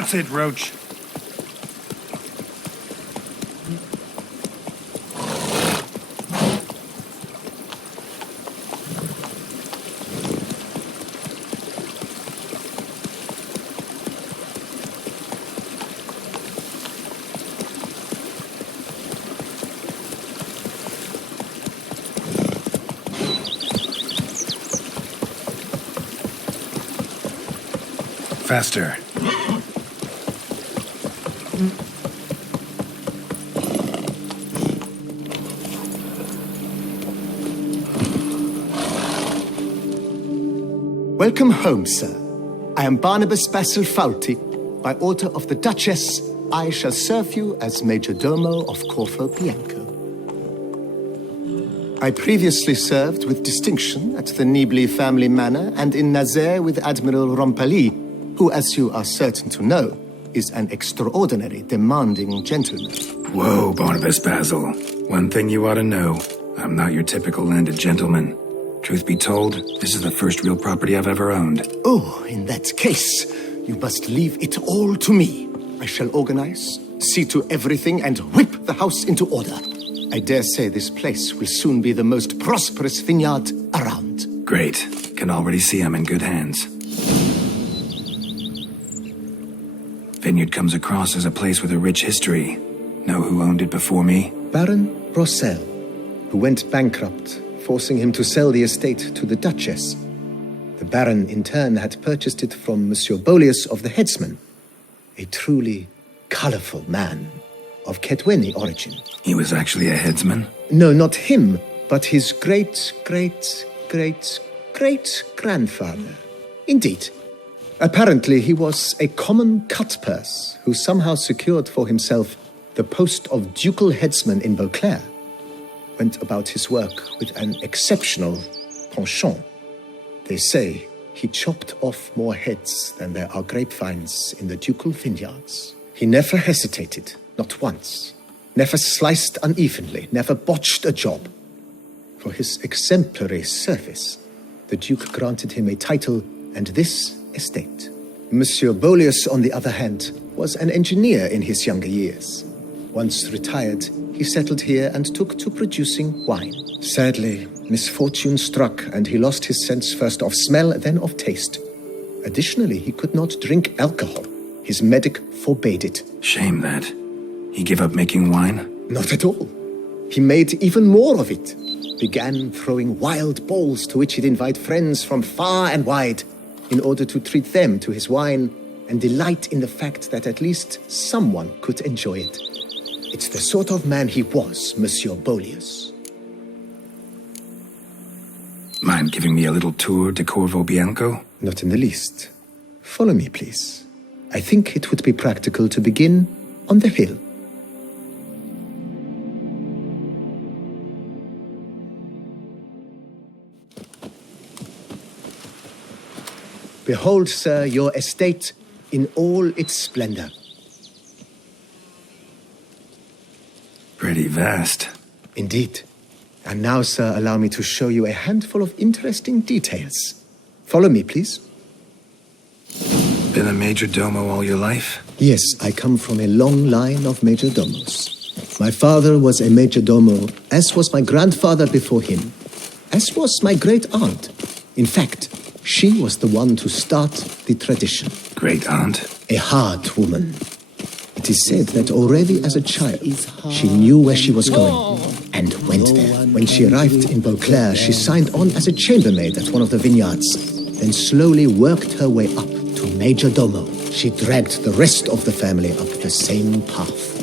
That's it, Roach. Faster. Welcome home, sir. I am Barnabas Basil Fawlty. By order of the Duchess, I shall serve you as Major Domo of Corvo Bianco. I previously served with distinction at the Nibley family manor and in Nazaire with Admiral Rompali, who, as you are certain to know, is an extraordinary, demanding gentleman. Whoa, Barnabas Basil. One thing you ought to know. I'm not your typical landed gentleman. Truth be told, this is the first real property I've ever owned. Oh, in that case, you must leave it all to me. I shall organize, see to everything, and whip the house into order. I dare say this place will soon be the most prosperous vineyard around. Great. Can already see I'm in good hands. Vineyard comes across as a place with a rich history. Know who owned it before me? Baron Rossel, who went bankrupt, forcing him to sell the estate to the Duchess. The Baron, in turn, had purchased it from Monsieur Bolius of the Headsman, a truly colorful man of Ketweni origin. He was actually a headsman? No, not him, but his great-great-great-great-grandfather. Indeed. Apparently, he was a common cutpurse who somehow secured for himself the post of ducal headsman in Beauclair. Went about his work with an exceptional penchant. They say he chopped off more heads than there are grapevines in the ducal vineyards. He never hesitated, not once. Never sliced unevenly, never botched a job. For his exemplary service, the Duke granted him a title and this estate. Monsieur Bolius, on the other hand, was an engineer in his younger years. Once retired, he settled here and took to producing wine. Sadly, misfortune struck and he lost his sense first of smell, then of taste. Additionally, he could not drink alcohol. His medic forbade it. Shame that. He gave up making wine? Not at all. He made even more of it. Began throwing wild balls to which he'd invite friends from far and wide in order to treat them to his wine and delight in the fact that at least someone could enjoy it. It's the sort of man he was, Monsieur Bolius. Mind giving me a little tour de Corvo Bianco? Not in the least. Follow me, please. I think it would be practical to begin on the hill. Behold, sir, your estate in all its splendor. Pretty vast. Indeed. And now, sir, allow me to show you a handful of interesting details. Follow me, please. Been a major domo all your life? Yes, I come from a long line of major domos. My father was a major domo, as was my grandfather before him, as was my great-aunt. In fact, she was the one to start the tradition. Great-aunt? A hard woman. It is said that already as a child, she knew where she was going and went there. When she arrived in Beauclair, she signed on as a chambermaid at one of the vineyards, then slowly worked her way up to major domo. She dragged the rest of the family up the same path.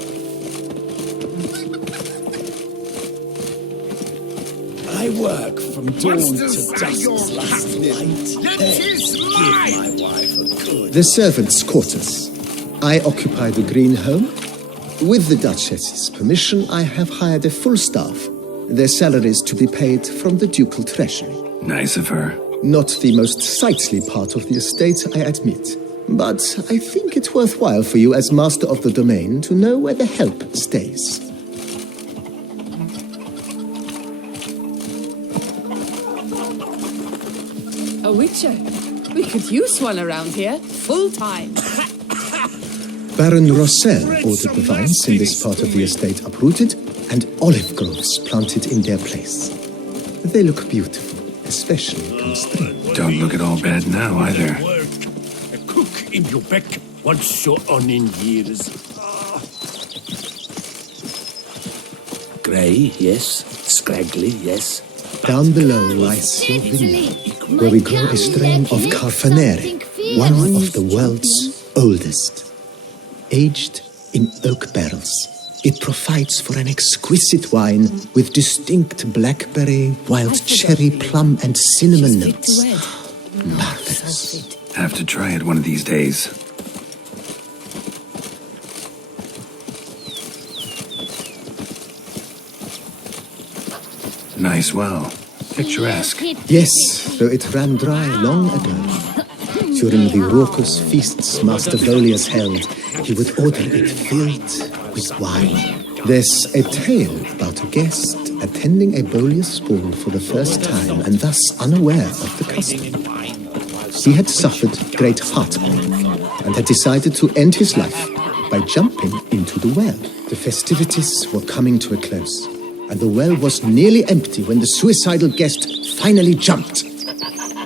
I work from dawn to dusk last night. Give my wife a good... The servants' quarters. I occupy the green home. With the Duchess's permission, I have hired a full staff. Their salaries to be paid from the ducal treasury. Nice of her. Not the most sightly part of the estate, I admit. But I think it worthwhile for you as master of the domain to know where the help stays. A witcher. We could use one around here, full time. Baron Rossel ordered the vines in this part of the estate uprooted and olive groves planted in their place. They look beautiful, especially come spring. Don't look at all bad now, either. A cook in your back once so on in years. Grey, yes. Scraggly, yes. Down below lies your vineyard, where we grow a strain of Carfanere, one of the world's oldest. Aged in oak barrels, it provides for an exquisite wine with distinct blackberry, wild cherry, plum, and cinnamon notes. Marvelous. Have to try it one of these days. Nice well. Picturesque. Yes, though it ran dry long ago. During the raucous feasts Master Volius held, he would order it filled with wine. There's a tale about a guest attending a Bolius ball for the first time and thus unaware of the custom. He had suffered great heartbreak and had decided to end his life by jumping into the well. The festivities were coming to a close, and the well was nearly empty when the suicidal guest finally jumped.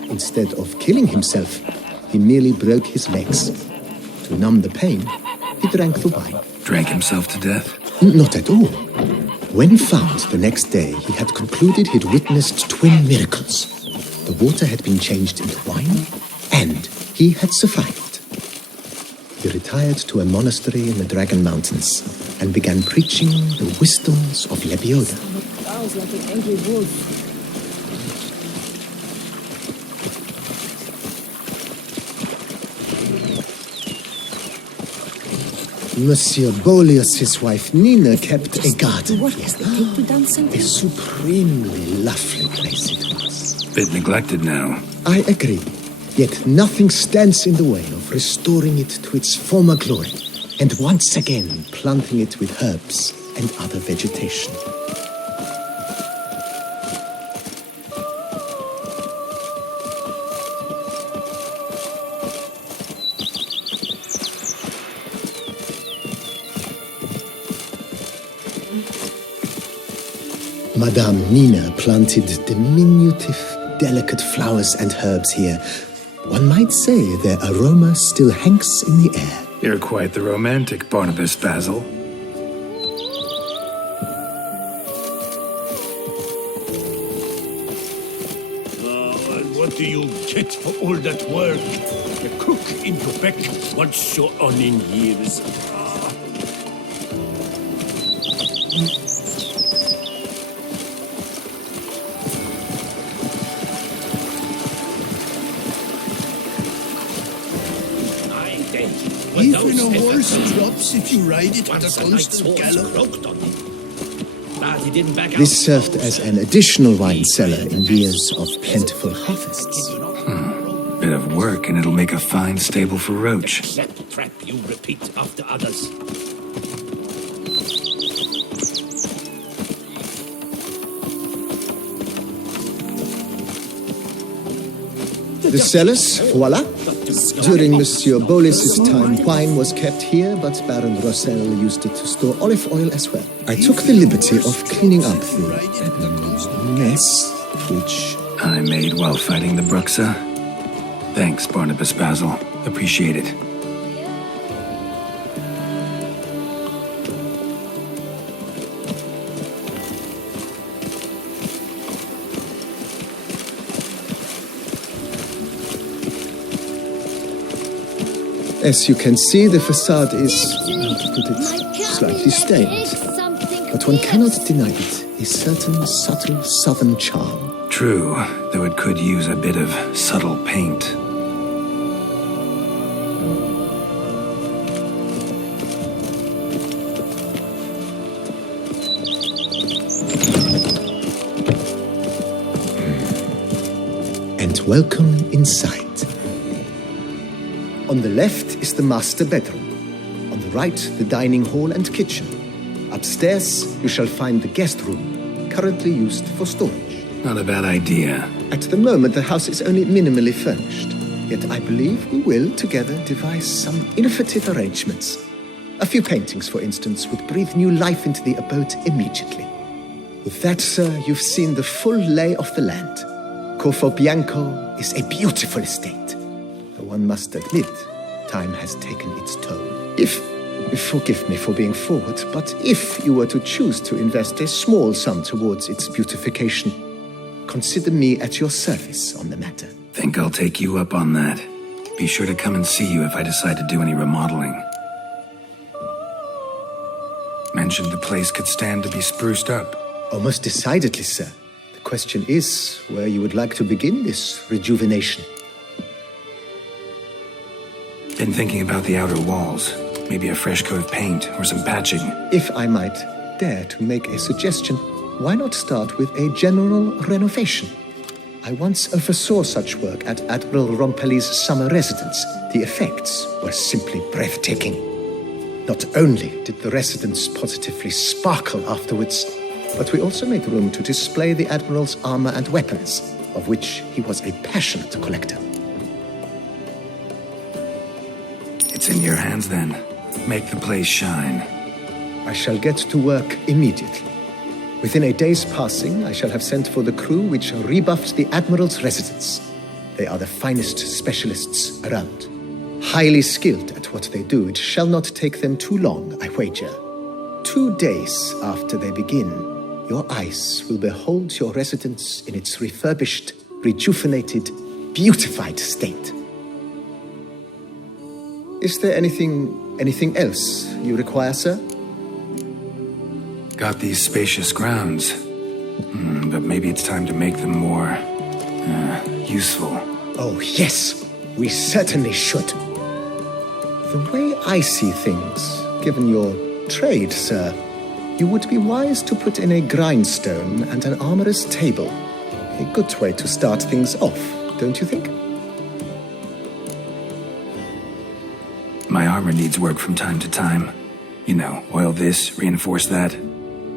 Instead of killing himself, he merely broke his legs. To numb the pain, he drank the wine. Drank himself to death? Not at all. When found the next day, he had concluded he'd witnessed twin miracles. The water had been changed into wine, and he had survived. He retired to a monastery in the Dragon Mountains and began preaching the wisdoms of Lebioda. Sounds like an angry wolf. Monsieur Bolius, his wife Nina, kept a garden. What does they take to dancing? A supremely lovely place it was. Bit neglected now. I agree. Yet nothing stands in the way of restoring it to its former glory, and once again planting it with herbs and other vegetation. Madame Nina planted diminutive, delicate flowers and herbs here. One might say their aroma still hangs in the air. You're quite the romantic, Barnabas Basil. And what do you get for all that work? A cook in Quebec once so on in years. Even a horse drops if you ride it with a constant gallop. This served as an additional wine cellar in years of plentiful harvests. Bit of work and it'll make a fine stable for Roach. That trap you repeat after others. The cellars, voila. During Monsieur Bolis's time, wine was kept here, but Baron Rossel used it to store olive oil as well. I took the liberty of cleaning up the mess, which I made while fighting the Bruxa. Thanks, Barnabas Basil. Appreciate it. As you can see, the facade is, to put it, slightly stained. But one cannot deny it, a certain subtle southern charm. True, though it could use a bit of subtle paint. And welcome inside. On the left is the master bedroom. On the right, the dining hall and kitchen. Upstairs, you shall find the guest room, currently used for storage. Not a bad idea. At the moment, the house is only minimally furnished. Yet I believe we will, together, devise some innovative arrangements. A few paintings, for instance, would breathe new life into the abode immediately. With that, sir, you've seen the full lay of the land. Corfo Bianco is a beautiful estate. Though one must admit, time has taken its toll. Forgive me for being forward, but if you were to choose to invest a small sum towards its beautification, consider me at your service on the matter. Think I'll take you up on that. Be sure to come and see you if I decide to do any remodeling. Mentioned the place could stand to be spruced up. Oh, most decidedly, sir. The question is where you would like to begin this rejuvenation. Been thinking about the outer walls. Maybe a fresh coat of paint or some patching. If I might dare to make a suggestion, why not start with a general renovation? I once oversaw such work at Admiral Rompelli's summer residence. The effects were simply breathtaking. Not only did the residence positively sparkle afterwards, but we also made room to display the Admiral's armor and weapons, of which he was a passionate collector. It's in your hands then. Make the place shine. I shall get to work immediately. Within a day's passing, I shall have sent for the crew which rebuffed the Admiral's residence. They are the finest specialists around. Highly skilled at what they do, it shall not take them too long, I wager. 2 days after they begin, your eyes will behold your residence in its refurbished, rejuvenated, beautified state. Is there anything else you require, sir? Got these spacious grounds. But maybe it's time to make them more useful. Oh, yes, we certainly should. The way I see things, given your trade, sir, you would be wise to put in a grindstone and an armorer's table. A good way to start things off, don't you think? My armor needs work from time to time. You know, oil this, reinforce that.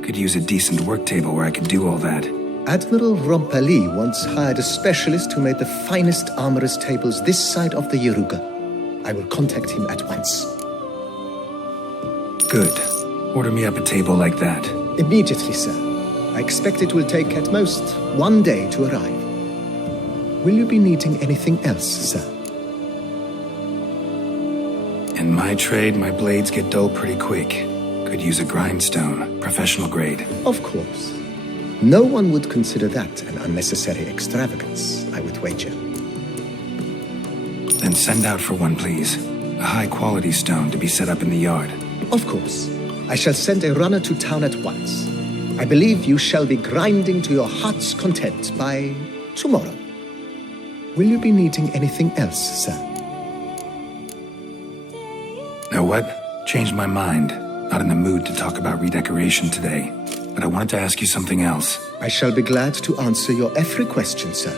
Could use a decent work table where I could do all that. Admiral Rompelli once hired a specialist who made the finest armorer's tables this side of the Yaruga. I will contact him at once. Good. Order me up a table like that. Immediately, sir. I expect it will take at most 1 day to arrive. Will you be needing anything else, sir? In my trade, my blades get dull pretty quick. Could use a grindstone, professional grade. Of course. No one would consider that an unnecessary extravagance, I would wager. Then send out for one, please. A high-quality stone to be set up in the yard. Of course. I shall send a runner to town at once. I believe you shall be grinding to your heart's content by tomorrow. Will you be needing anything else, sir? Know what? Changed my mind. Not in the mood to talk about redecoration today. But I wanted to ask you something else. I shall be glad to answer your every question, sir.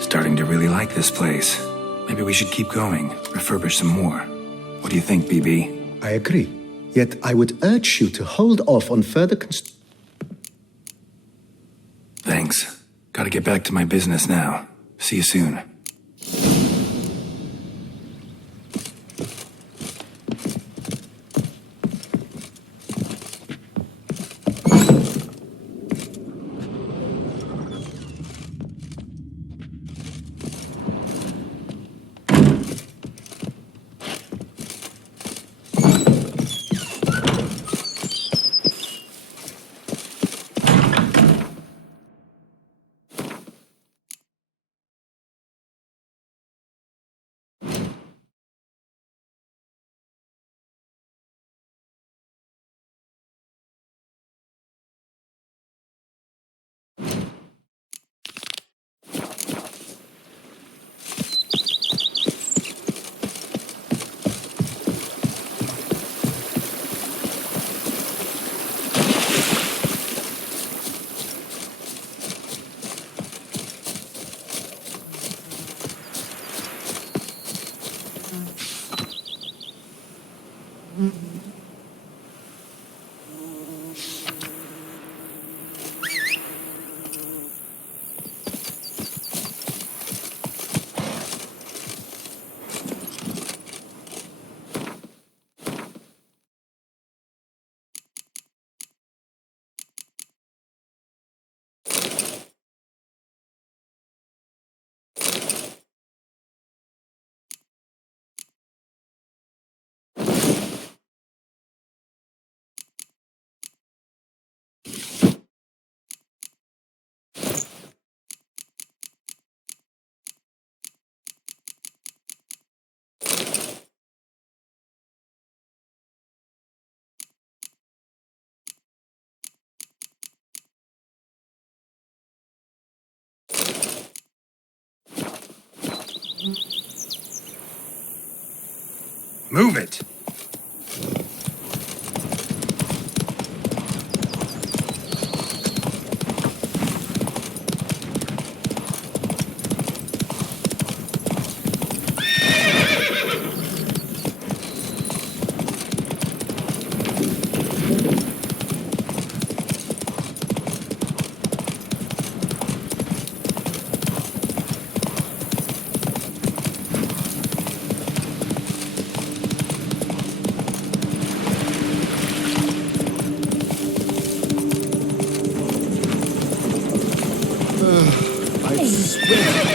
Starting to really like this place. Maybe we should keep going, refurbish some more. What do you think, BB? I agree. Yet I would urge you to hold off on further Thanks. Gotta get back to my business now. See you soon. Move it!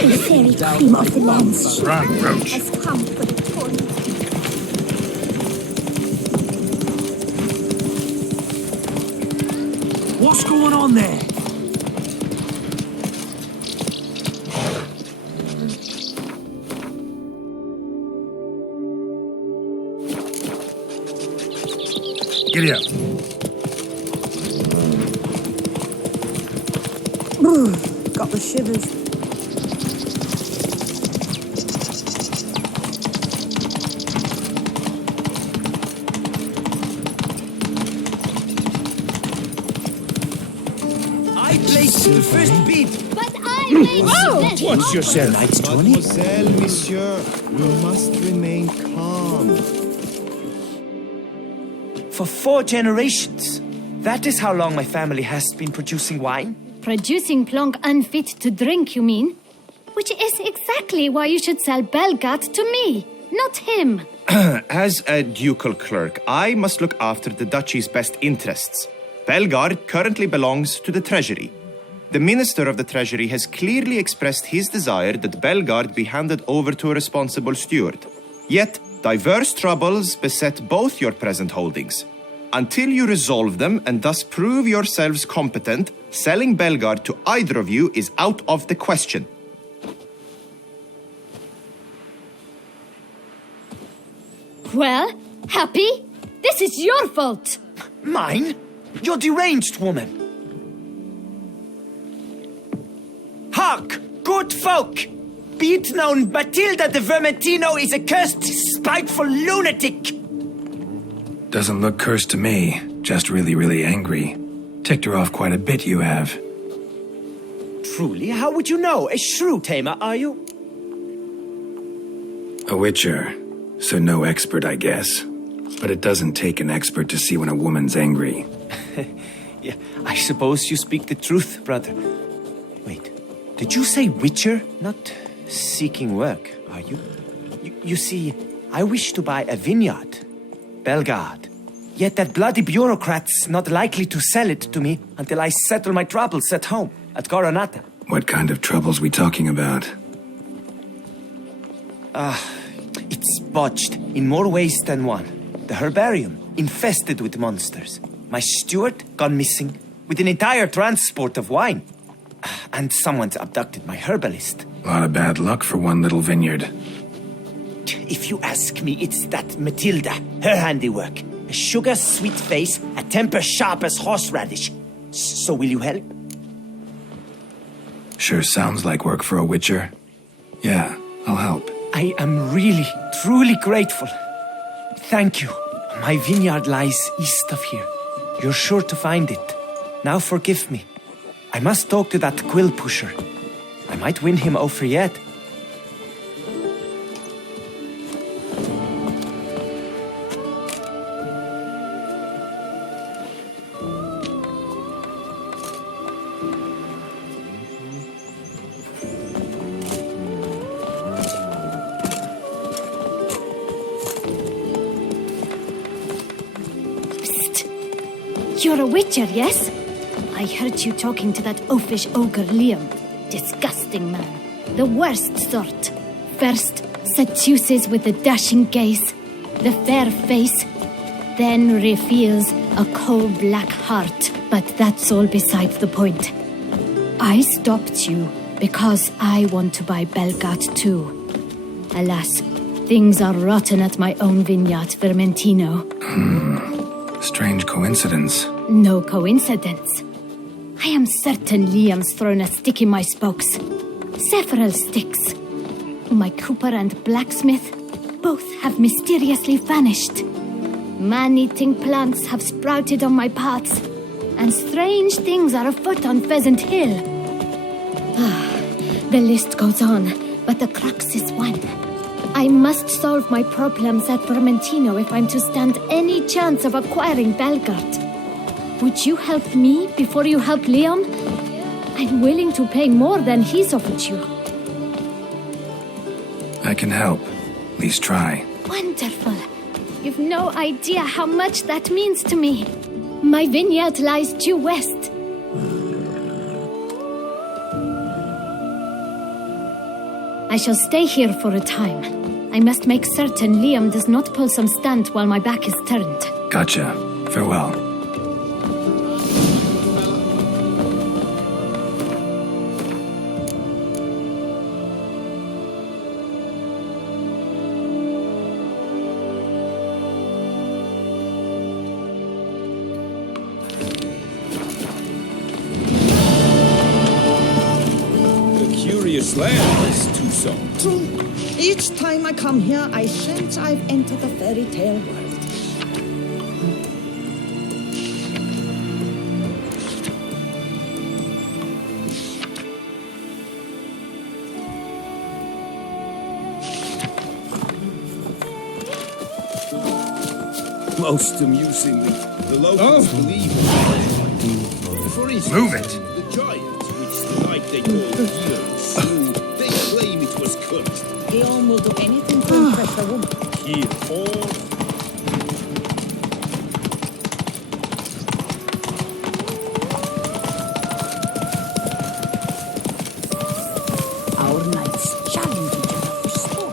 The fairy cream of the lands Run, Roach. has come for the tournament. What's going on there? Giddy up. Got the shivers. I placed the first bid. But I made this. What's your sell, Knights, Tony? Mademoiselle, monsieur, you must remain calm. For 4 generations. That is how long my family has been producing wine. Producing plonk unfit to drink, you mean? Which is exactly why you should sell BELGAARD to me, not him. As a ducal clerk, I must look after the duchy's best interests. BELGAARD currently belongs to the treasury. The minister of the treasury has clearly expressed his desire that BELGAARD be handed over to a responsible steward. Yet, diverse troubles beset both your present holdings. Until you resolve them and thus prove yourselves competent, selling BELGAARD to either of you is out of the question. Well, Happy? This is your fault. Mine? You're deranged, woman. Hark, good folk! Be it known, Matilda de Vermentino is a cursed, spiteful lunatic. Doesn't look cursed to me. Just really, really angry. Ticked her off quite a bit, you have. Truly, how would you know? A shrew tamer, are you? A witcher. So no expert, I guess. But it doesn't take an expert to see when a woman's angry. Yeah, I suppose you speak the truth, brother. Wait, did you say witcher? Not seeking work, are you? You see, I wish to buy a vineyard. BELGAARD. Yet that bloody bureaucrat's not likely to sell it to me until I settle my troubles at home, at Coronata. What kind of troubles we talking about? It's botched in more ways than one. The herbarium, infested with monsters. My steward, gone missing, with an entire transport of wine. And someone's abducted my herbalist. A lot of bad luck for one little vineyard. If you ask me, it's that Matilda, her handiwork. A sugar-sweet face, a temper sharp as horseradish. So will you help? Sure sounds like work for a witcher. Yeah, I'll help. I am really, truly grateful. Thank you. My vineyard lies east of here. You're sure to find it. Now forgive me. I must talk to that quill pusher. I might win him over yet. You're a witcher, yes? I heard you talking to that oafish ogre Liam. Disgusting man. The worst sort. First, seduces with the dashing gaze, the fair face, then reveals a coal-black heart. But that's all besides the point. I stopped you because I want to buy BELGAARD too. Alas, things are rotten at my own vineyard, Vermentino. Strange coincidence. No coincidence. I am certain Liam's thrown a stick in my spokes. Several sticks. My cooper and blacksmith. both have mysteriously vanished. Man-eating plants have sprouted on my paths, and strange things are afoot on Pheasant Hill. The list goes on, but the crux is one. I must solve my problems at Vermentino if I'm to stand any chance of acquiring BELGAARD. Would you help me before you help Leon? I'm willing to pay more than he's offered you. I can help. At least try. Wonderful. You've no idea how much that means to me. My vineyard lies due west. I shall stay here for a time. I must make certain Liam does not pull some stunt while my back is turned. Gotcha. Farewell. Land is too so. True. Each time I come here, I sense I've entered a fairy tale world. Most amusingly, the locals believe. For instance, Move it. The giant, which the night they call Heroes slew, they claim it was cursed. Leon will do anything to impress the woman. Kill all. Our knights challenge each other for sport.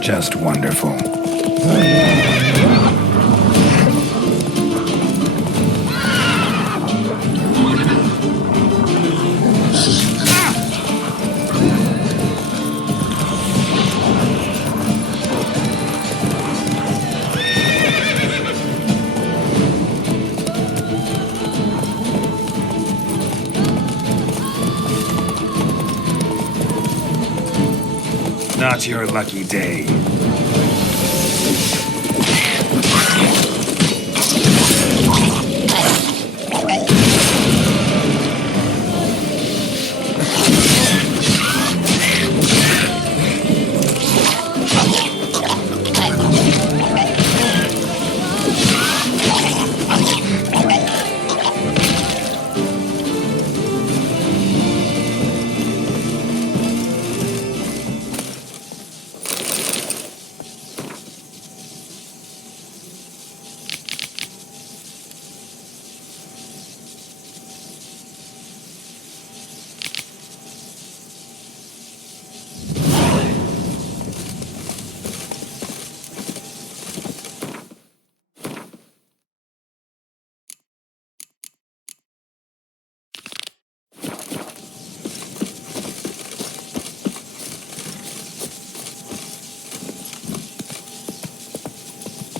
Just wonderful. Not your lucky day.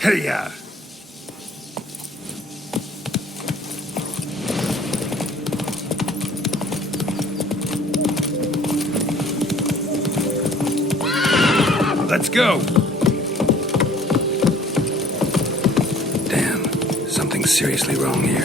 Hey-ya! Let's go! Damn, something's seriously wrong here.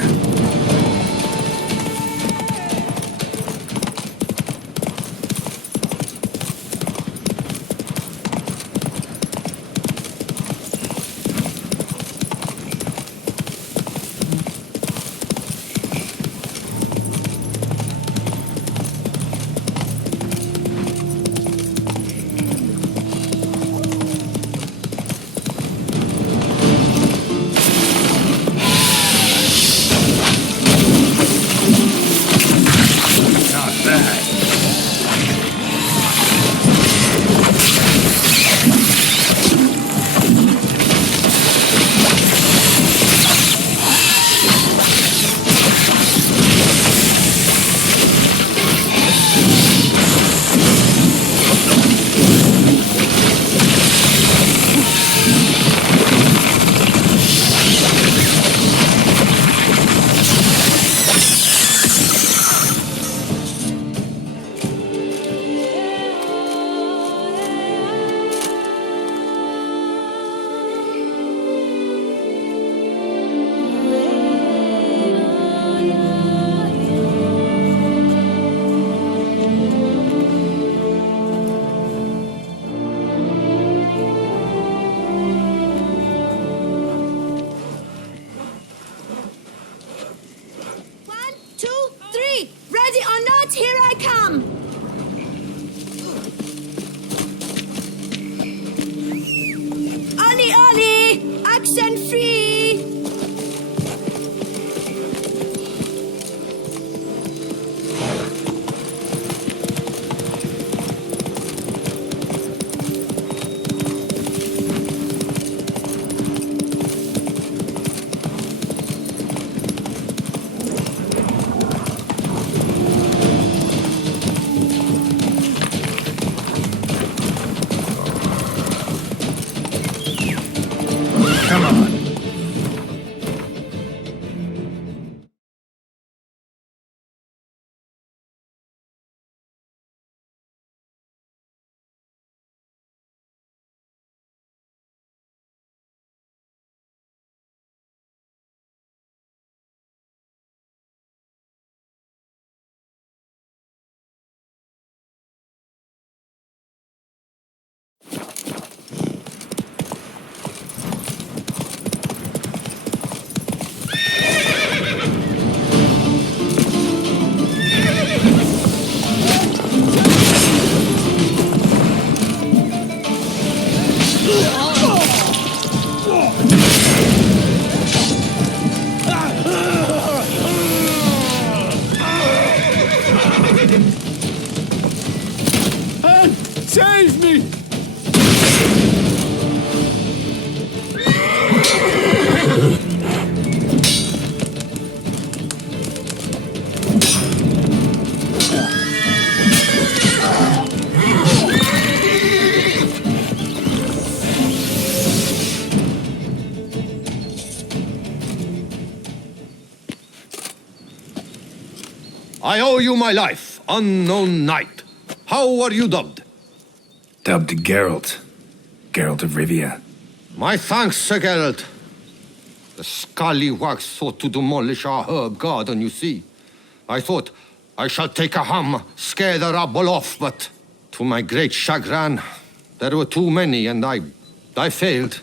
I owe you my life, unknown knight. How are you dubbed? Dubbed Geralt. Geralt of Rivia. My thanks, Sir Geralt. The scallywags thought to demolish our herb garden, you see. I thought, I shall take a ham, scare the rabble off, but to my great chagrin, there were too many and I failed.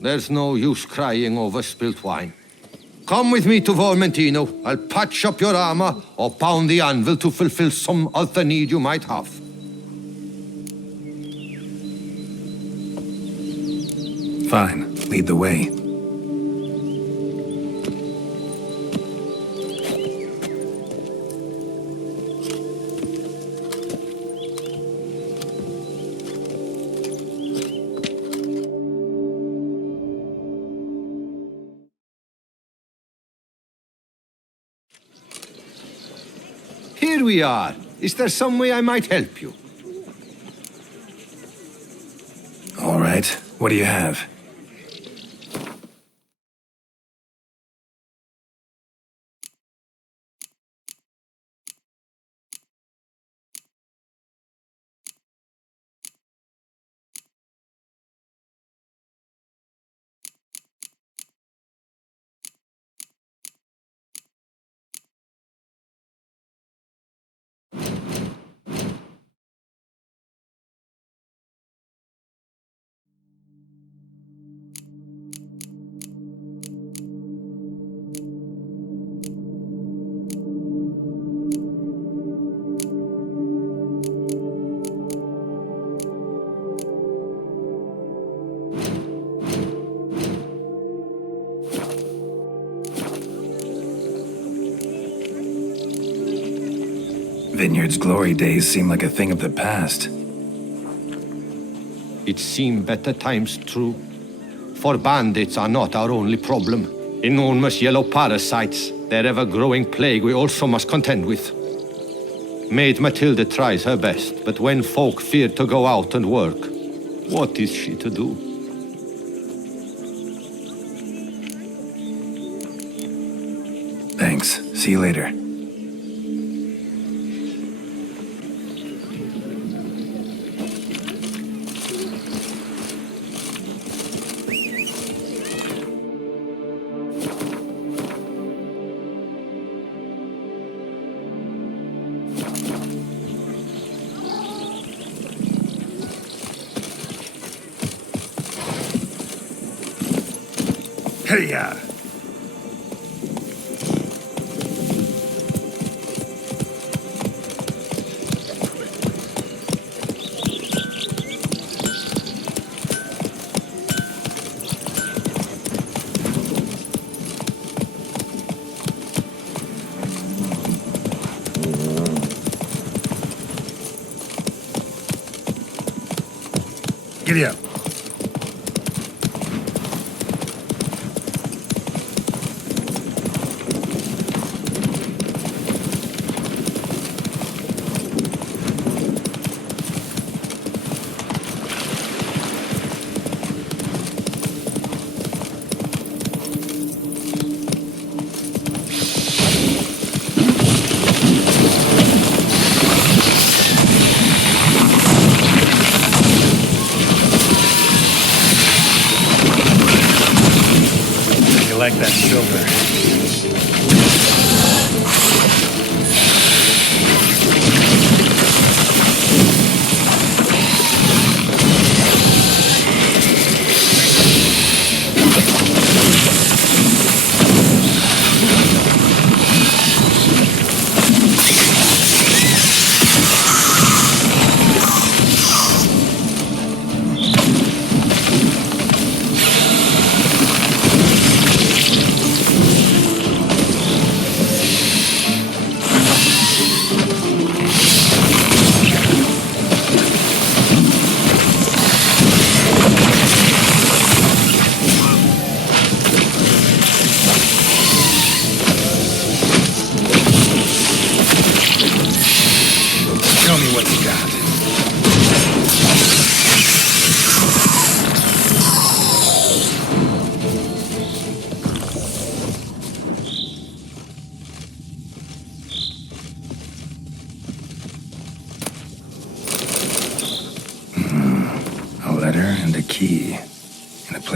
There's no use crying over spilt wine. Come with me to Vermentino. I'll patch up your armor or pound the anvil to fulfill some other need you might have. Fine. Lead the way. Here we are. Is there some way I might help you? All right. What do you have? Vineyard's glory days seem like a thing of the past. It seem better times true. For bandits are not our only problem. Enormous yellow parasites, their ever-growing plague we also must contend with. Maid Matilda tries her best, but when folk fear to go out and work, what is she to do? Thanks. See you later. Hey-ya! Giddy up. Like that silver.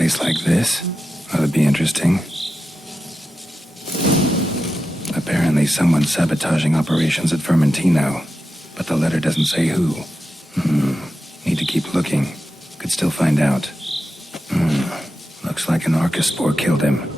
place like this? That'd be interesting. Apparently someone's sabotaging operations at Fermentino, but the letter doesn't say who. Need to keep looking. Could still find out. Looks like an Archospore killed him.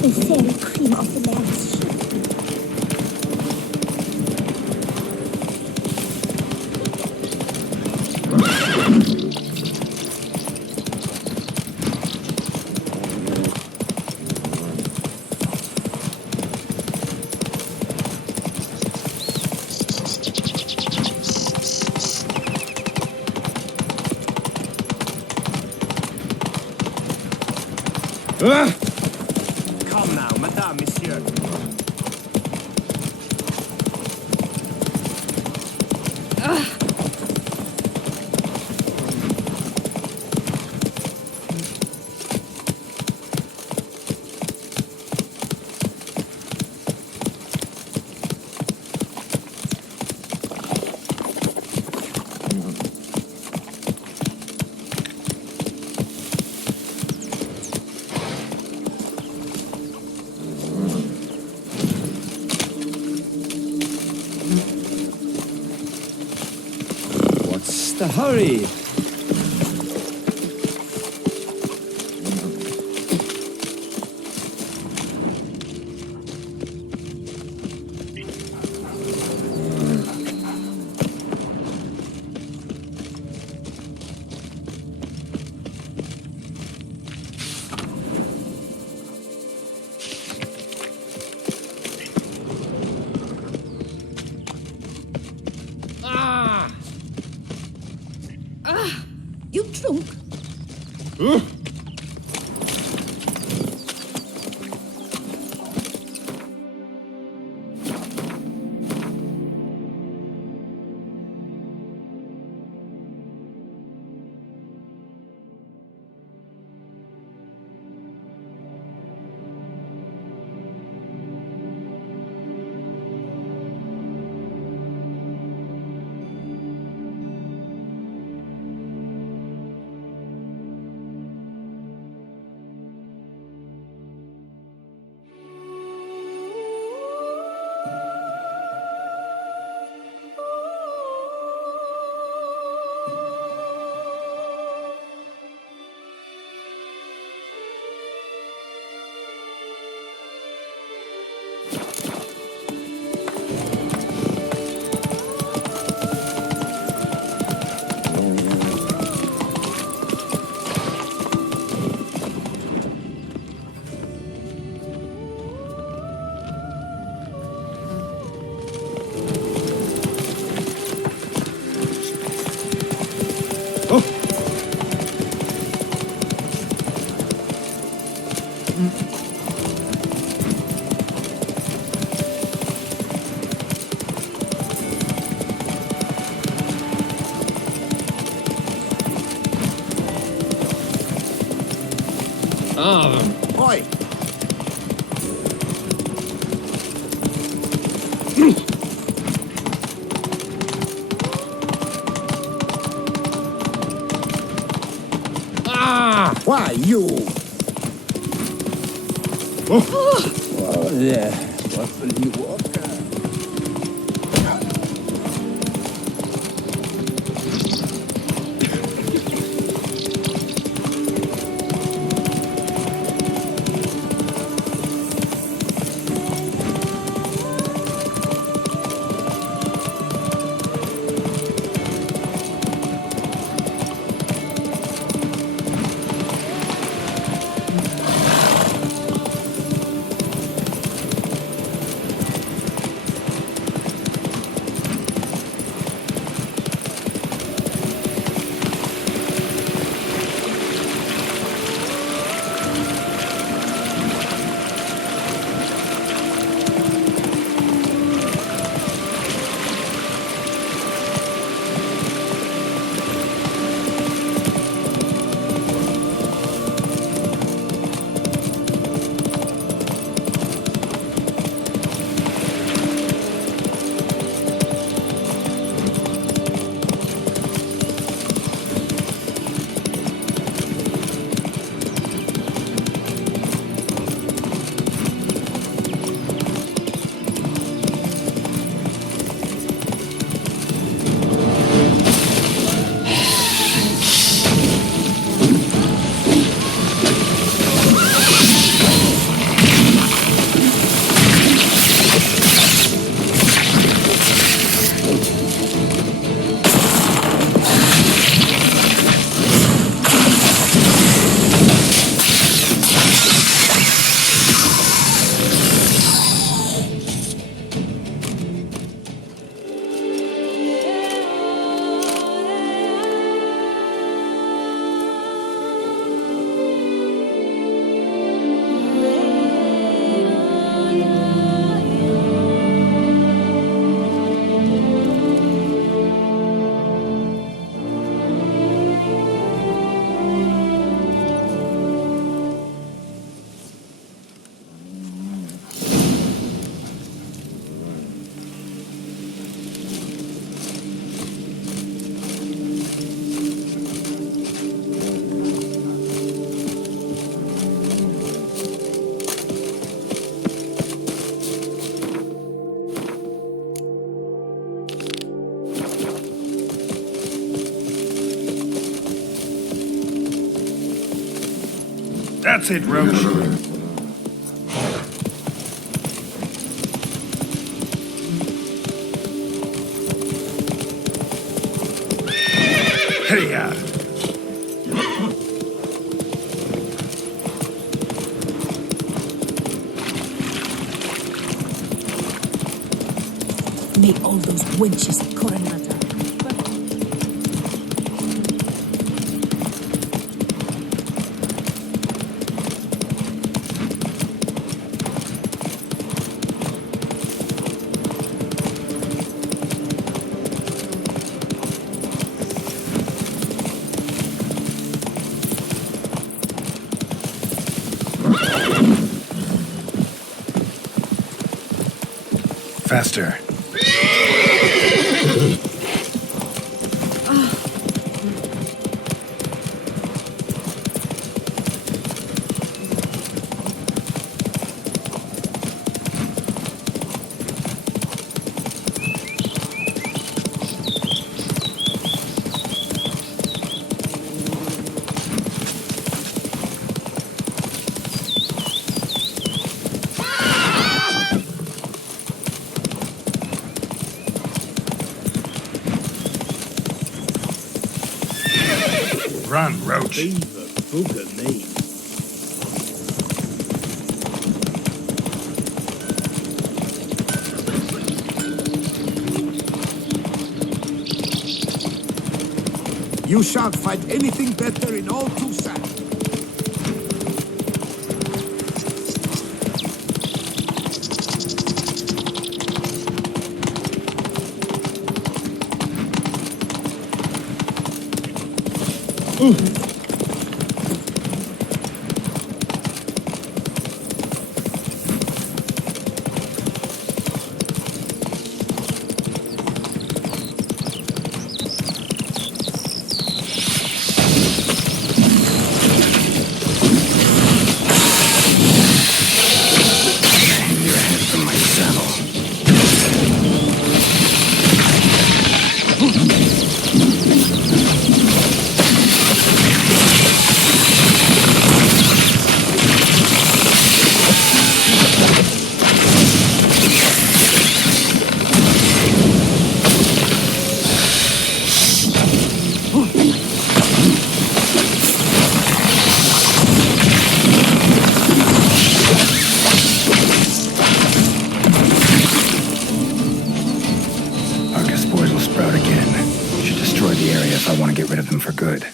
The fairy cream of the lands. Come now, madame, monsieur. What's the hurry? You drunk? Oi! Why, you? Oh, there. What will you walk? That's it, Roach. Hey-ya! May all those wenches at Coronata. Faster. Run, Roach. Beaver booger me. You shan't find anything better in all Tucson. if I want to get rid of them for good.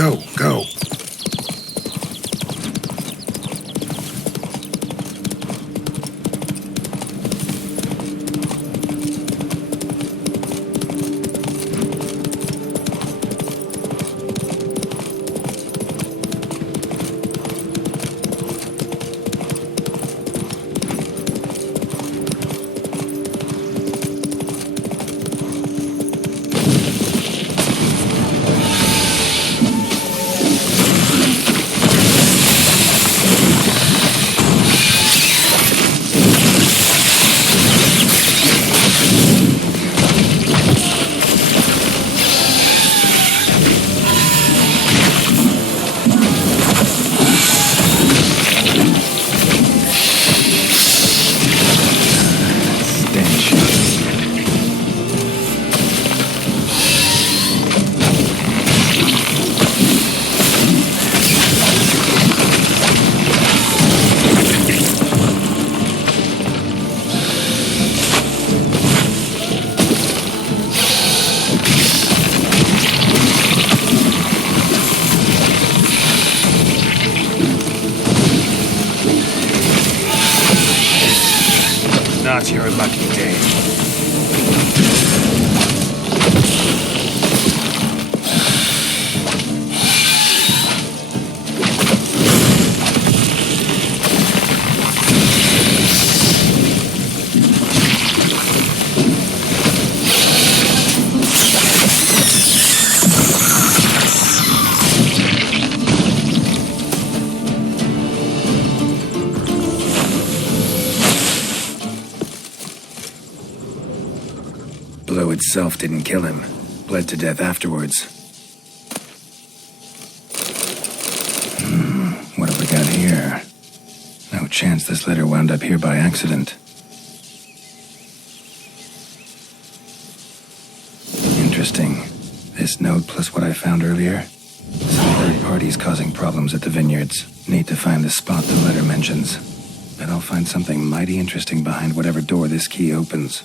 Go, go. Not your lucky day. itself didn't kill him. Bled to death afterwards. What have we got here? No chance this letter wound up here by accident. Interesting. This note plus what I found earlier. Some third parties causing problems at the vineyards. Need to find the spot the letter mentions. Bet I'll find something mighty interesting behind whatever door this key opens.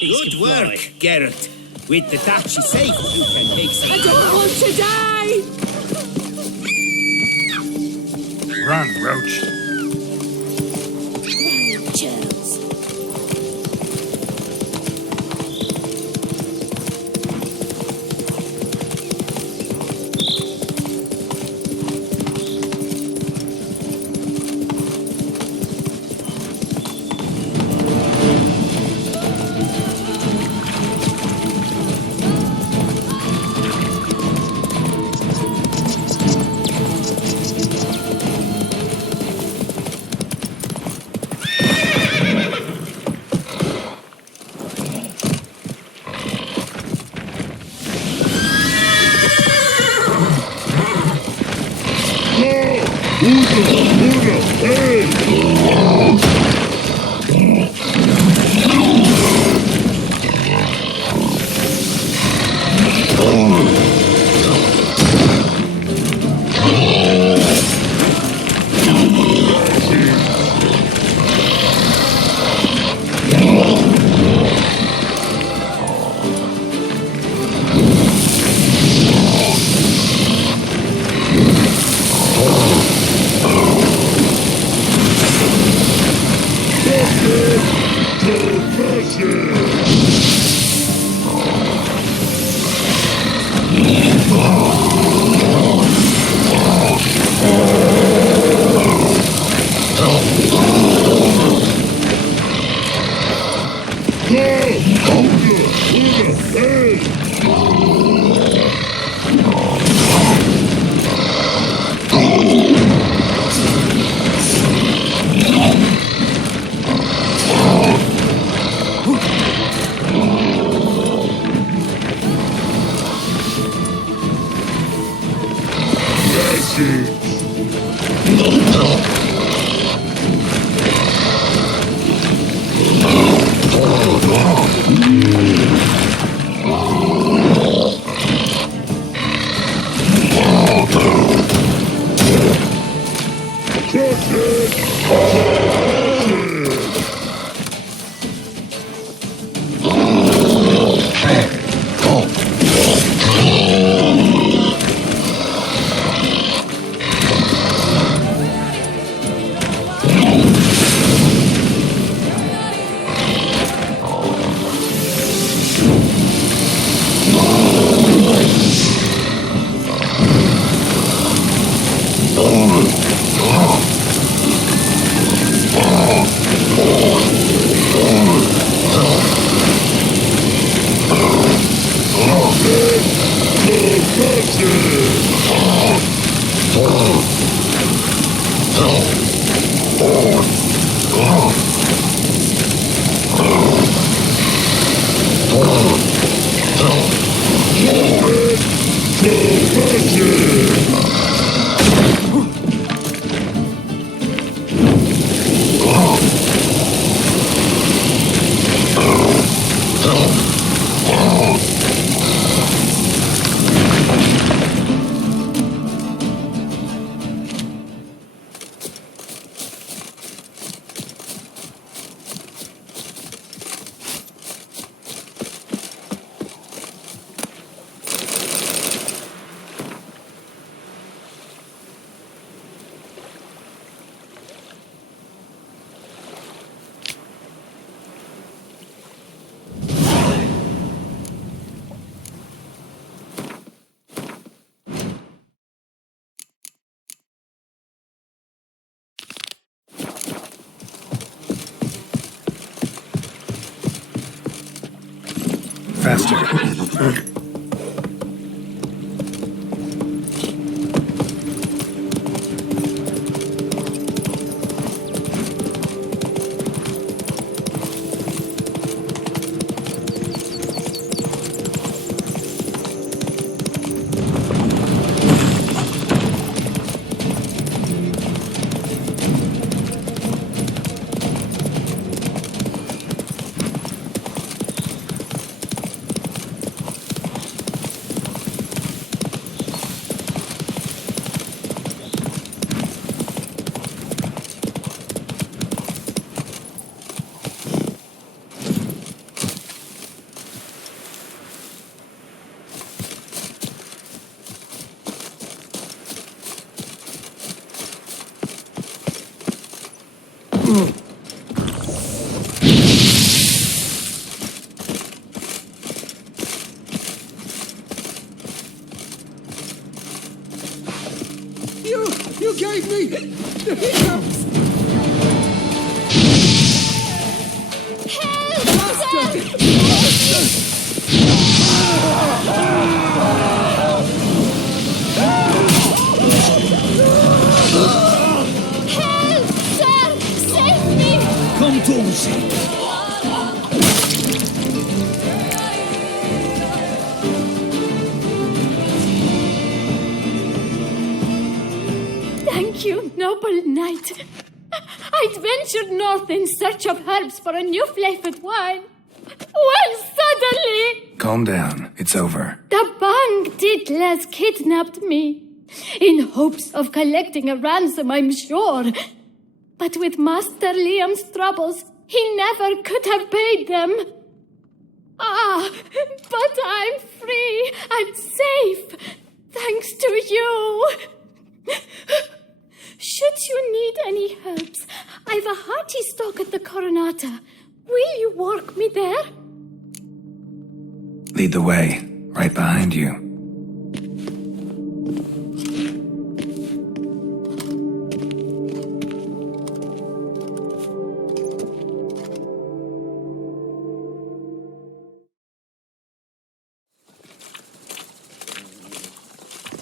Good work, Geralt. With the Duchy safe, you can take some... I don't want to die! Run, Roach. Jones. Faster. You gave me the hiccups! Help, sir! Save me! Come to see. Thank you, noble knight. I'd ventured north in search of herbs for a new flavored wine. When suddenly... Calm down. It's over. the Bang Diddlers kidnapped me. In hopes of collecting a ransom, I'm sure. But with Master Liam's troubles, he never could have paid them. Ah, but I'm free and safe, thanks to you. Should you need any herbs, I've a hearty stock at the Coronata. Will you walk me there? Lead the way. Right behind you.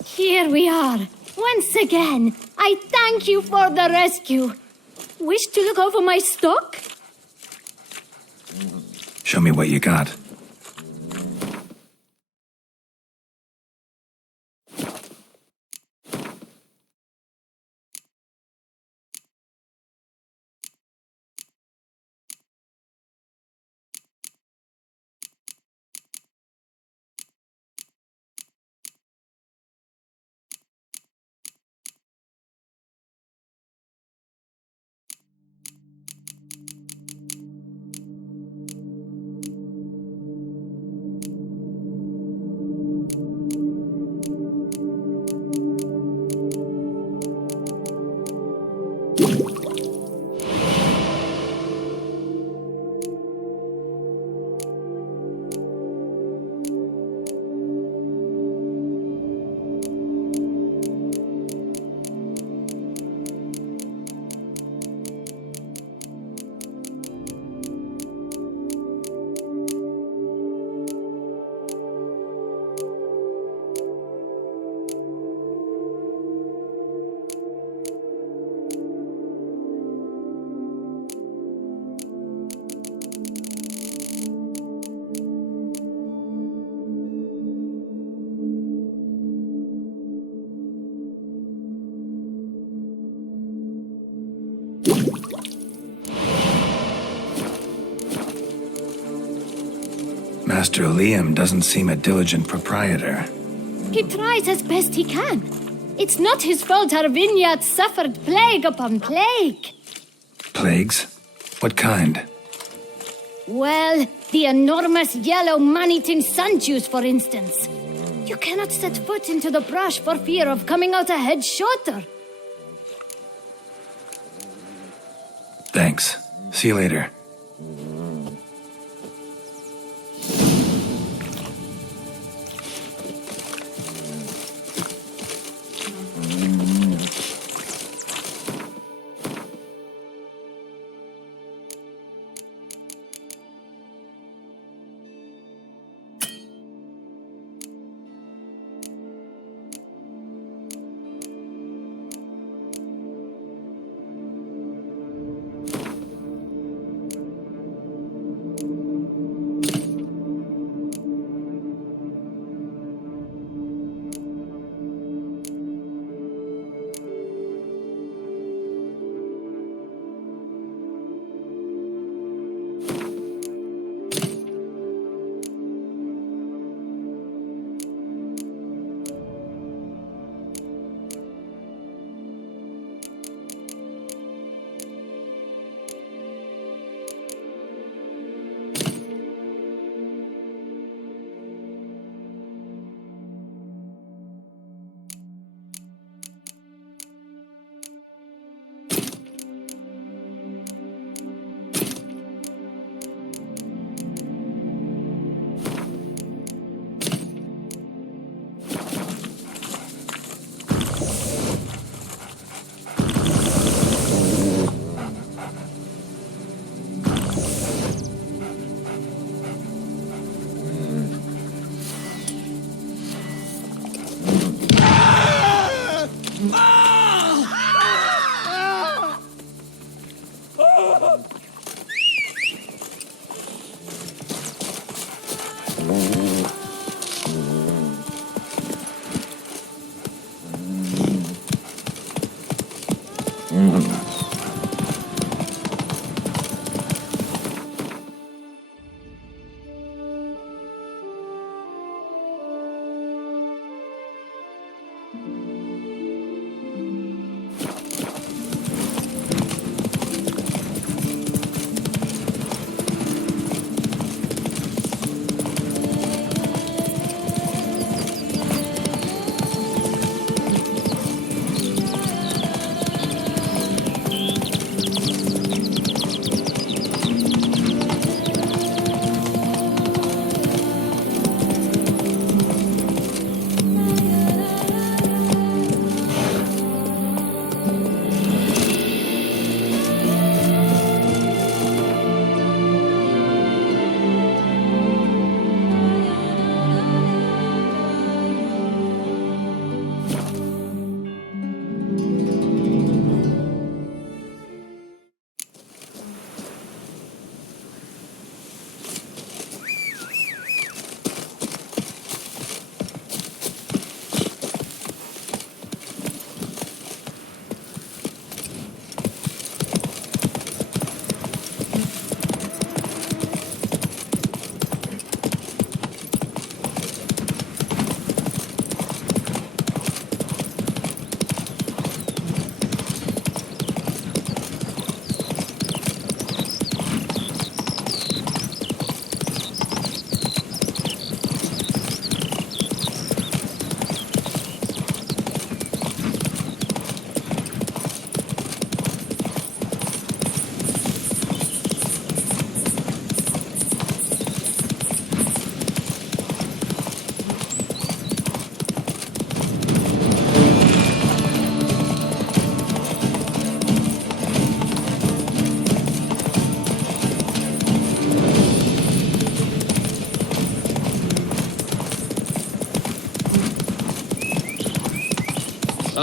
Here we are. Once again, I thank you for the rescue. Wish to look over my stock? Show me what you got. Master Liam doesn't seem a diligent proprietor. He tries as best he can. It's not his fault our vineyard suffered plague upon plague. Plagues? What kind? Well, the enormous yellow man-eating sundews, for instance. You cannot set foot into the brush for fear of coming out a head shorter. Thanks. See you later.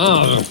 Ah.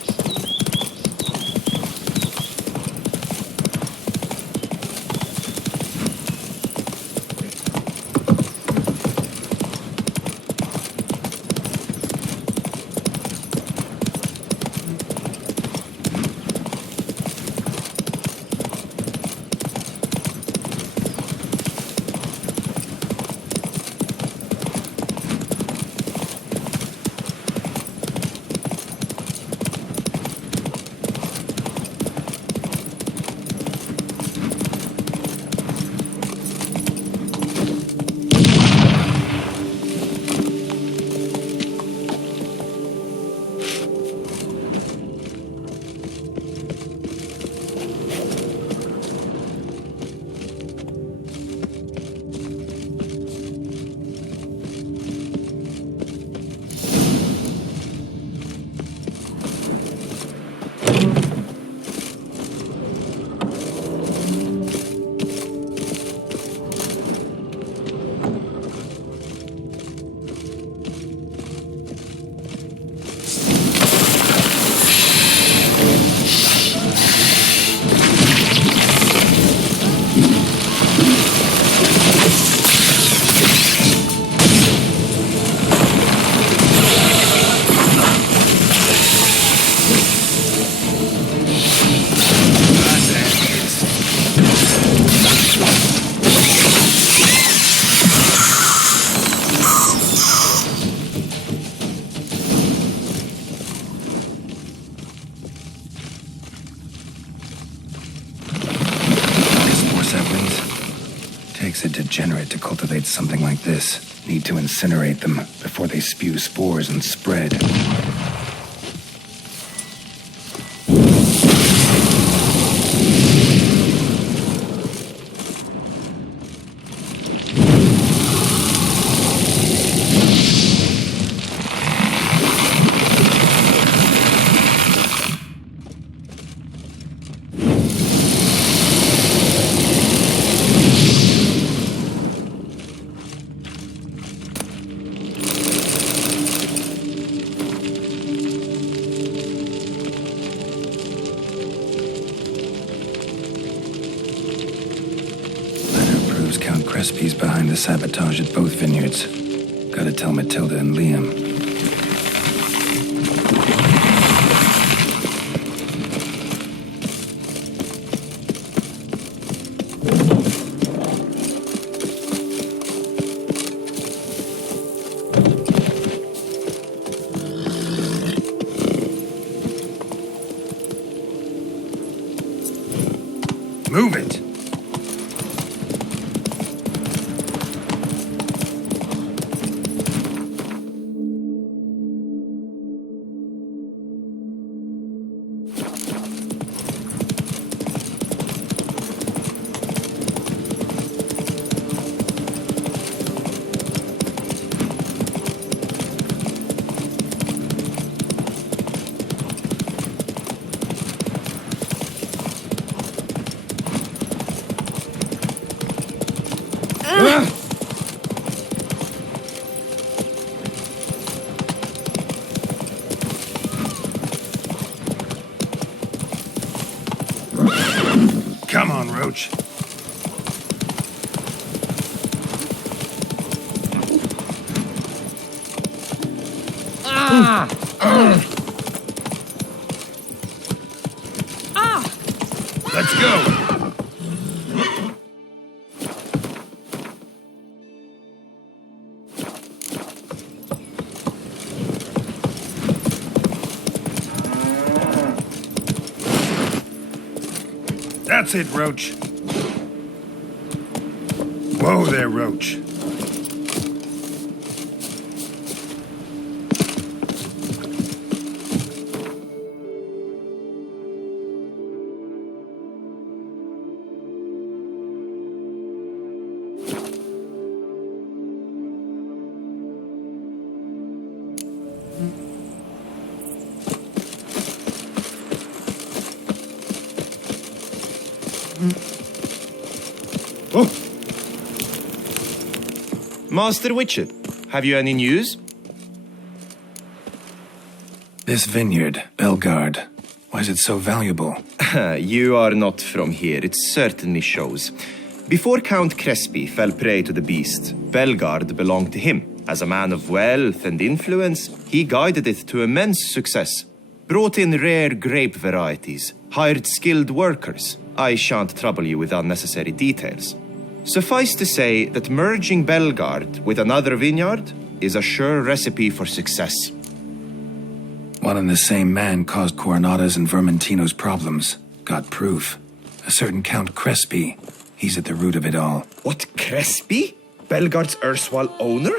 degenerate to cultivate something like this. Need to incinerate them before they spew spores and spread. Count Crespi's behind the sabotage at both vineyards. Gotta tell Matilda and Liam. Move it! Come on, Roach. Let's go. That's it, Roach. Whoa there, Roach. Oh. Master Witcher, have you any news? This vineyard, BELGAARD, why is it so valuable? You are not from here, it certainly shows. Before Count Crespi fell prey to the beast, BELGAARD belonged to him. As a man of wealth and influence, he guided it to immense success. Brought in rare grape varieties, hired skilled workers. I shan't trouble you with unnecessary details. Suffice to say that merging BELGAARD with another vineyard is a sure recipe for success. One and the same man caused Coronada's and Vermentino's problems. Got proof. A certain Count Crespi. He's at the root of it all. What, Crespi? BELGAARD's erstwhile owner?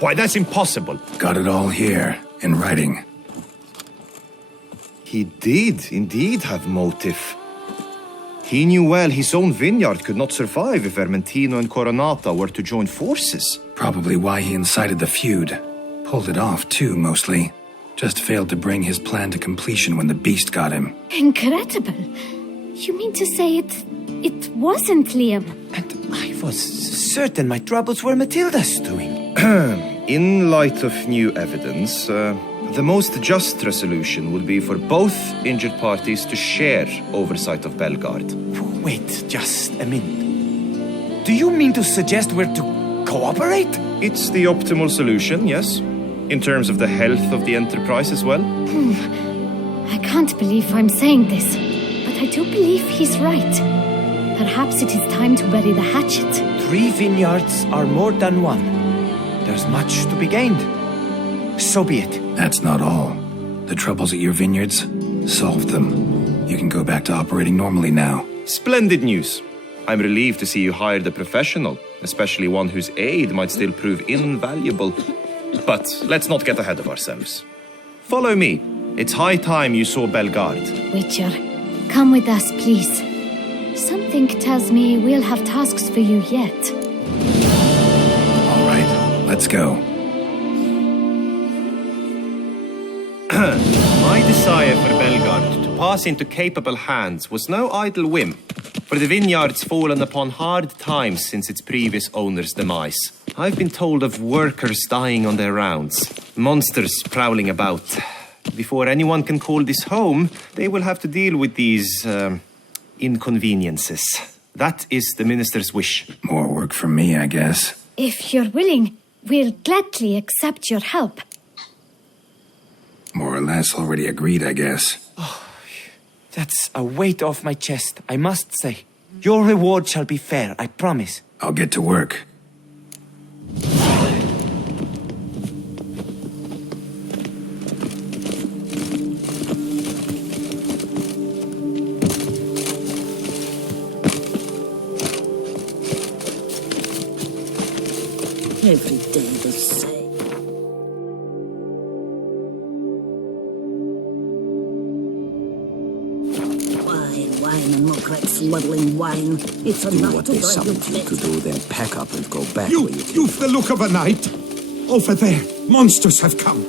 Why, that's impossible. Got it all here, in writing. He did indeed have motive. He knew well his own vineyard could not survive if Vermentino and Coronata were to join forces. Probably why he incited the feud. Pulled it off, too, mostly. Just failed to bring his plan to completion when the beast got him. Incredible. You mean to say it wasn't Liam? And I was certain my troubles were Matilda's doing. In light of new evidence, the most just resolution would be for both injured parties to share oversight of BELGAARD. Wait just a minute. Do you mean to suggest we're to cooperate? It's the optimal solution, yes. In terms of the health of the enterprise as well. I can't believe I'm saying this, but I do believe he's right. Perhaps it is time to bury the hatchet. 3 vineyards are more than one. There's much to be gained. So be it. That's not all. The troubles at your vineyards? Solved them. You can go back to operating normally now. Splendid news. I'm relieved to see you hired a professional, especially one whose aid might still prove invaluable. But let's not get ahead of ourselves. Follow me. It's high time you saw BELGAARD. Witcher, come with us, please. Something tells me we'll have tasks for you yet. All right, let's go. My desire for BELGAARD to pass into capable hands was no idle whim, for the vineyard's fallen upon hard times since its previous owner's demise. I've been told of workers dying on their rounds, monsters prowling about. Before anyone can call this home, they will have to deal with these, inconveniences. That is the minister's wish. More work for me, I guess. If you're willing, we'll gladly accept your help. More or less already agreed, I guess. That's a weight off my chest, I must say. Your reward shall be fair, I promise. I'll get to work. Every day the same. Wine and milk like smuggling wine. It's enough what to they drive you summoned you to crazy. do, then pack up and go back You, where you came. you've the look of a knight. Over there, monsters have come.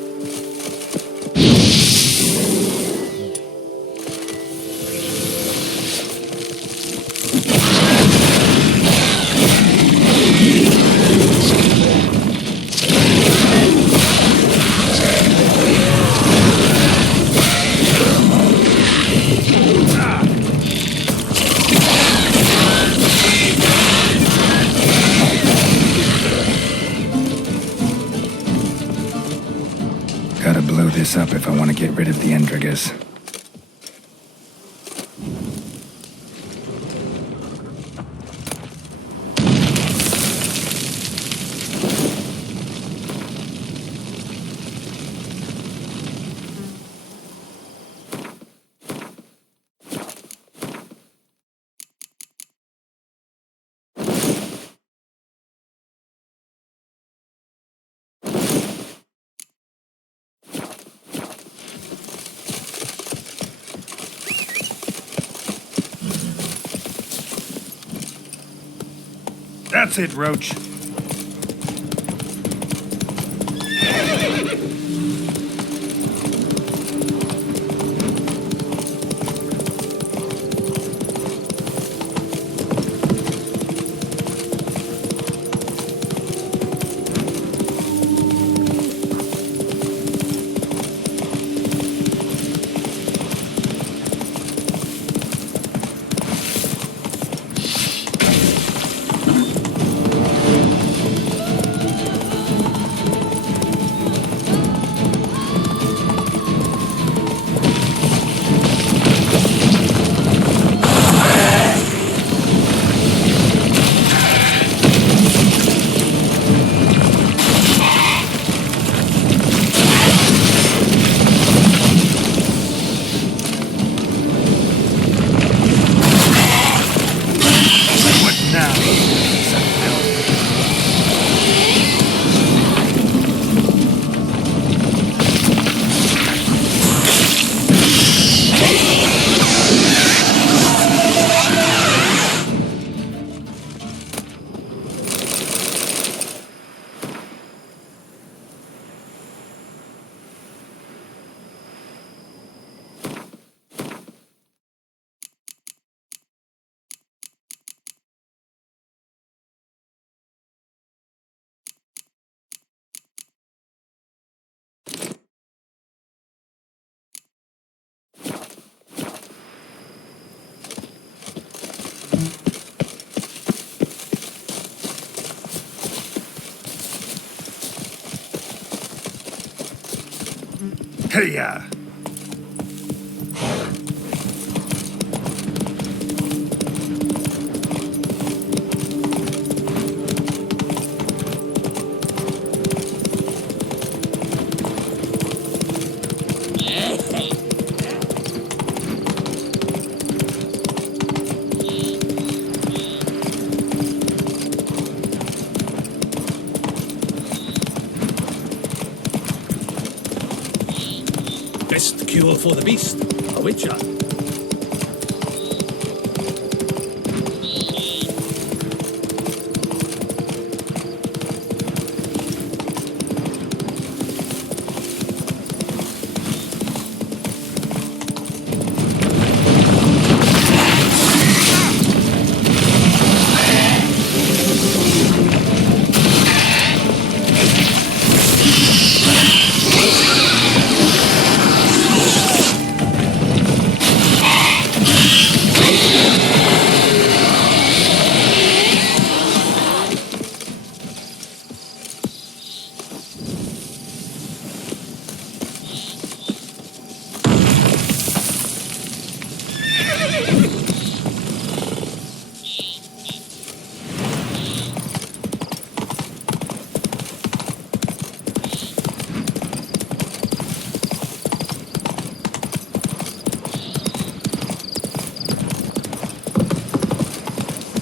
Gotta blow this up if I want to get rid of the Endrigas. That's it, Roach. Hey-ya! Best cure for the beast, a witcher.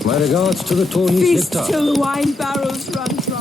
My regards to the Tawny's Feast nectar. till the wine barrels run dry.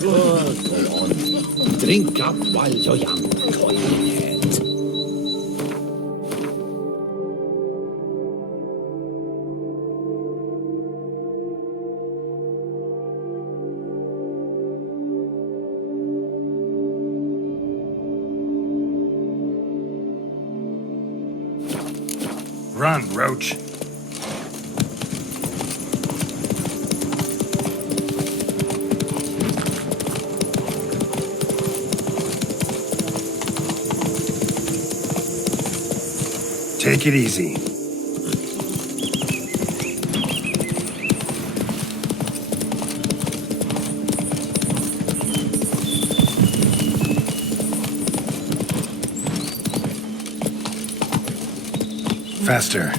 Sure, go on. Drink up while you're young, coilhead. Run, Roach. Take it easy. Faster.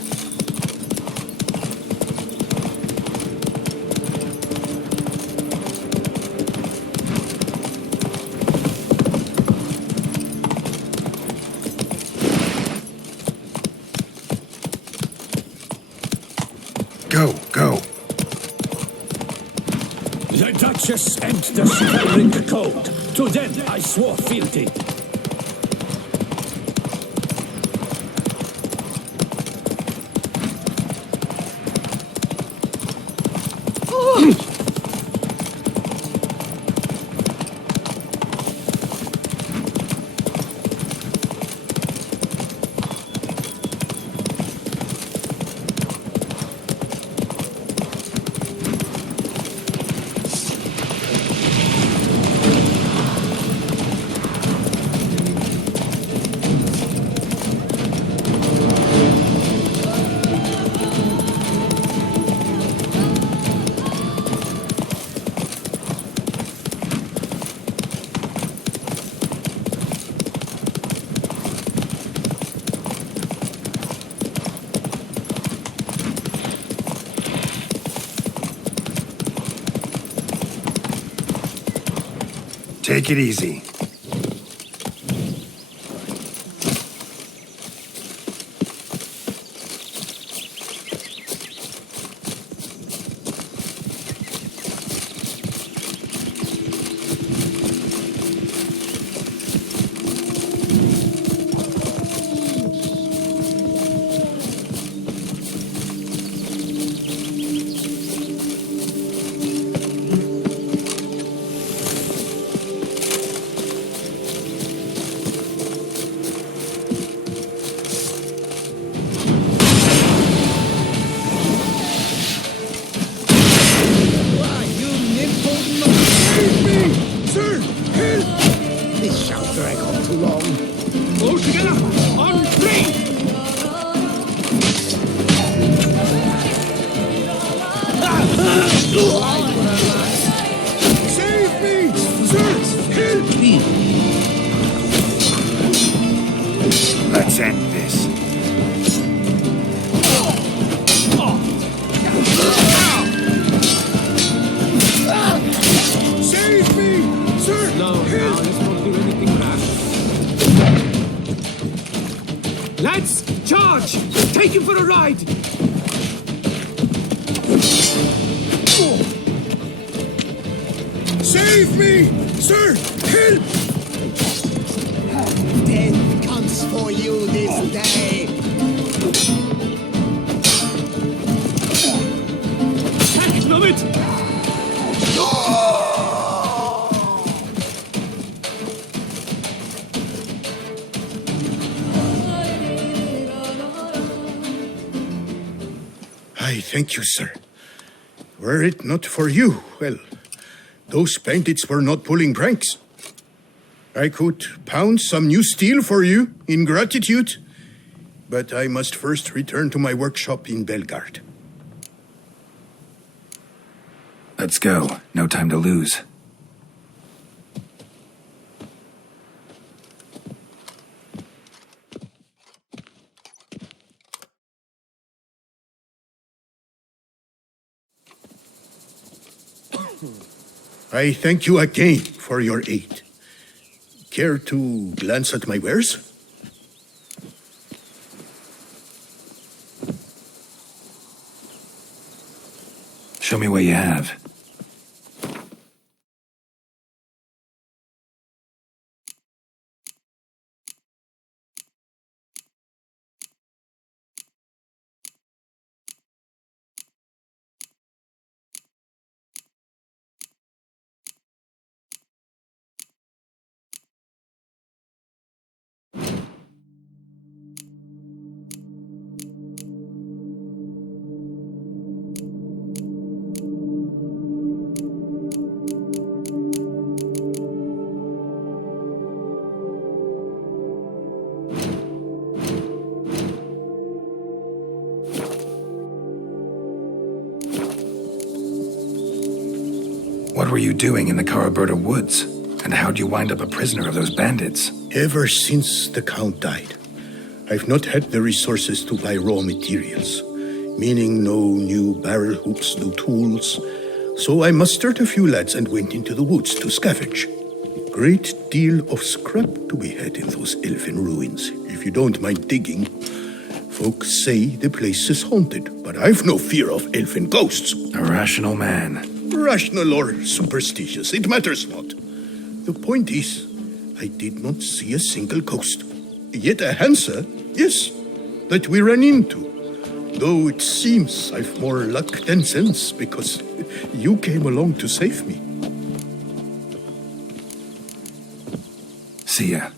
Go, go. The Duchess and the Scattering Code. To them I swore fealty. Take it easy. Let's end this. Save me! Sir! No, let's not do anything rash. Lads, charge! Take him for a ride! Save me! Sir! Help! Death comes for you this day. Attack, Norbert! I thank you, sir. Were it not for you, well, those bandits were not pulling pranks. I could pound some new steel for you in gratitude, but I must first return to my workshop in BELGAARD. Let's go. No time to lose. I thank you again for your aid. Care to glance at my wares? Show me what you have. What were you doing in the Caraberta woods? And how'd you wind up a prisoner of those bandits? Ever since the Count died, I've not had the resources to buy raw materials, meaning no new barrel hooks, no tools. So I mustered a few lads and went into the woods to scavenge. Great deal of scrap to be had in those elfin ruins, if you don't mind digging. Folks say the place is haunted, but I've no fear of elfin ghosts. A rational man. Rational or superstitious, it matters not. The point is, I did not see a single ghost. Yet a Hansa, yes, that we ran into. Though it seems I've more luck than sense, because you came along to save me. See ya.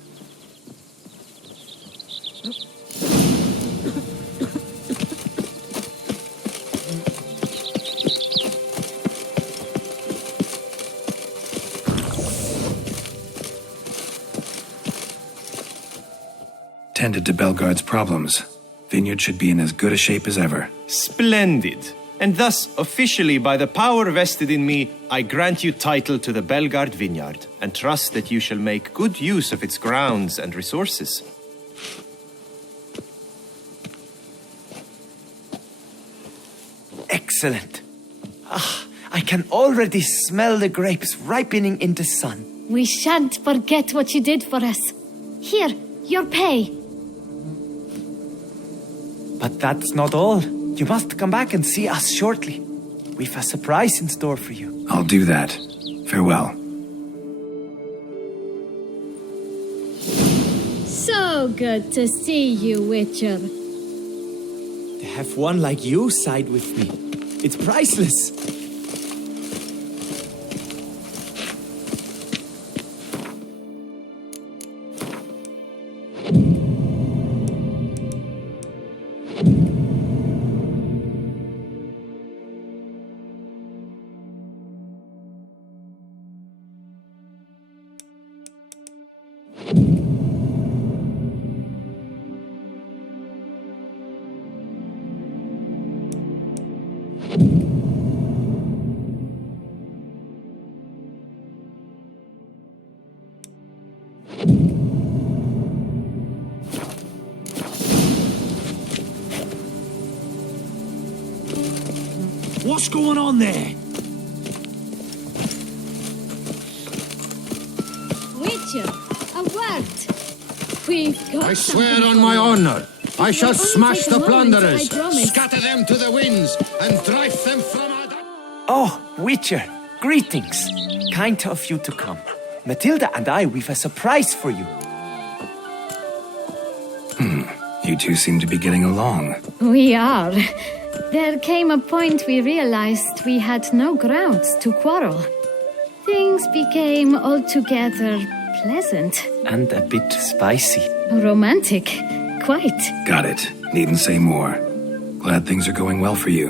Tended to BELGAARD's problems. Vineyard should be in as good a shape as ever. Splendid. And thus, officially, by the power vested in me, I grant you title to the BELGAARD vineyard, and trust that you shall make good use of its grounds and resources. Excellent. Ah, I can already smell the grapes ripening in the sun. We shan't forget what you did for us. Here, your pay. But that's not all. You must come back and see us shortly. We've a surprise in store for you. I'll do that. Farewell. So good to see you, Witcher. To have one like you side with me, it's priceless. What's going on there? Witcher, a word. We've got I swear something on for my you. honor, I shall It will only smash take a the moment, plunderers, I promise. scatter them to the winds, and drive them from our... Oh, Witcher, greetings. Kind of you to come. Matilda and I, we've a surprise for you. You two seem to be getting along. We are. There came a point we realized we had no grounds to quarrel. Things became altogether pleasant. And a bit spicy. Romantic. Quite. Got it. Needn't say more. Glad things are going well for you.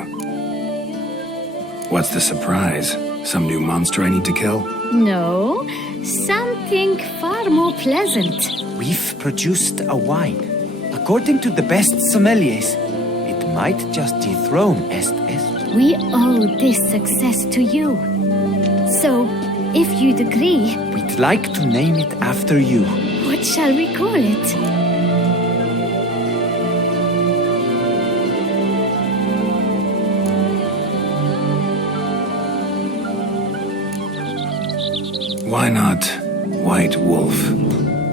What's the surprise? Some new monster I need to kill? No, something far more pleasant. We've produced a wine. According to the best sommeliers, it might just dethrone Est. We owe this success to you. So, if you'd agree... We'd like to name it after you. What shall we call it? Why not White Wolf?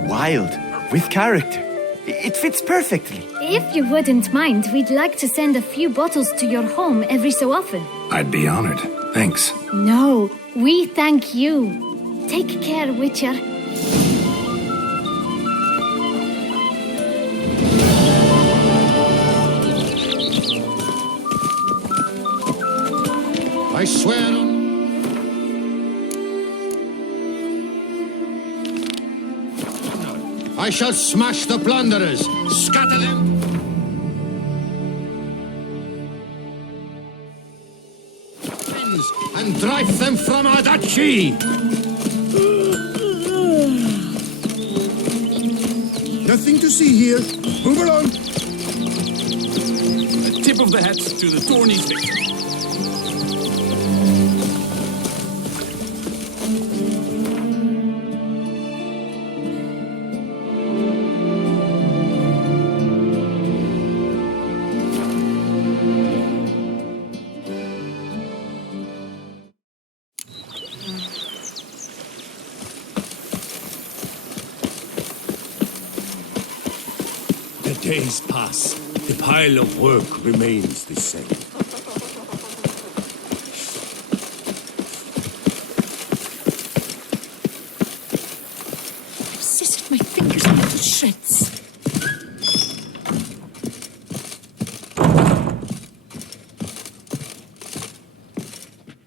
Wild, with character. It fits perfectly. If you wouldn't mind, we'd like to send a few bottles to your home every so often. I'd be honored. Thanks. No, we thank you. Take care, Witcher. I swear on... I shall smash the plunderers, scatter them... and drive them from our duchy! Nothing to see here. Move along. A tip of the hat to the Tourney's victor. Days pass. The pile of work remains the same. I've scissored my fingers into shreds.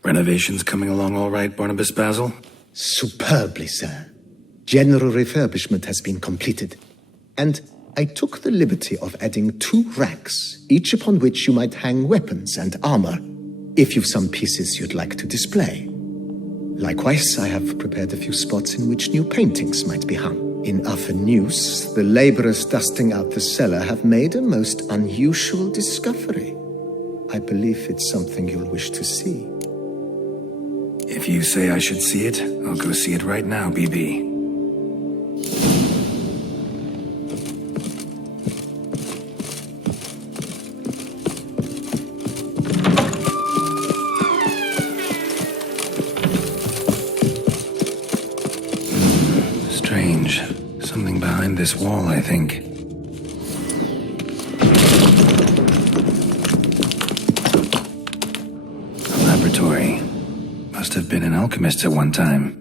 Renovations coming along all right, Barnabas Basil? Superbly, sir. General refurbishment has been completed. And I took the liberty of adding 2 racks, each upon which you might hang weapons and armor, if you've some pieces you'd like to display. Likewise, I have prepared a few spots in which new paintings might be hung. In Athenus, the laborers dusting out the cellar have made a most unusual discovery. I believe it's something you'll wish to see. If you say I should see it, I'll go see it right now, BB. this wall, I think. A laboratory. Must have been an alchemist at one time.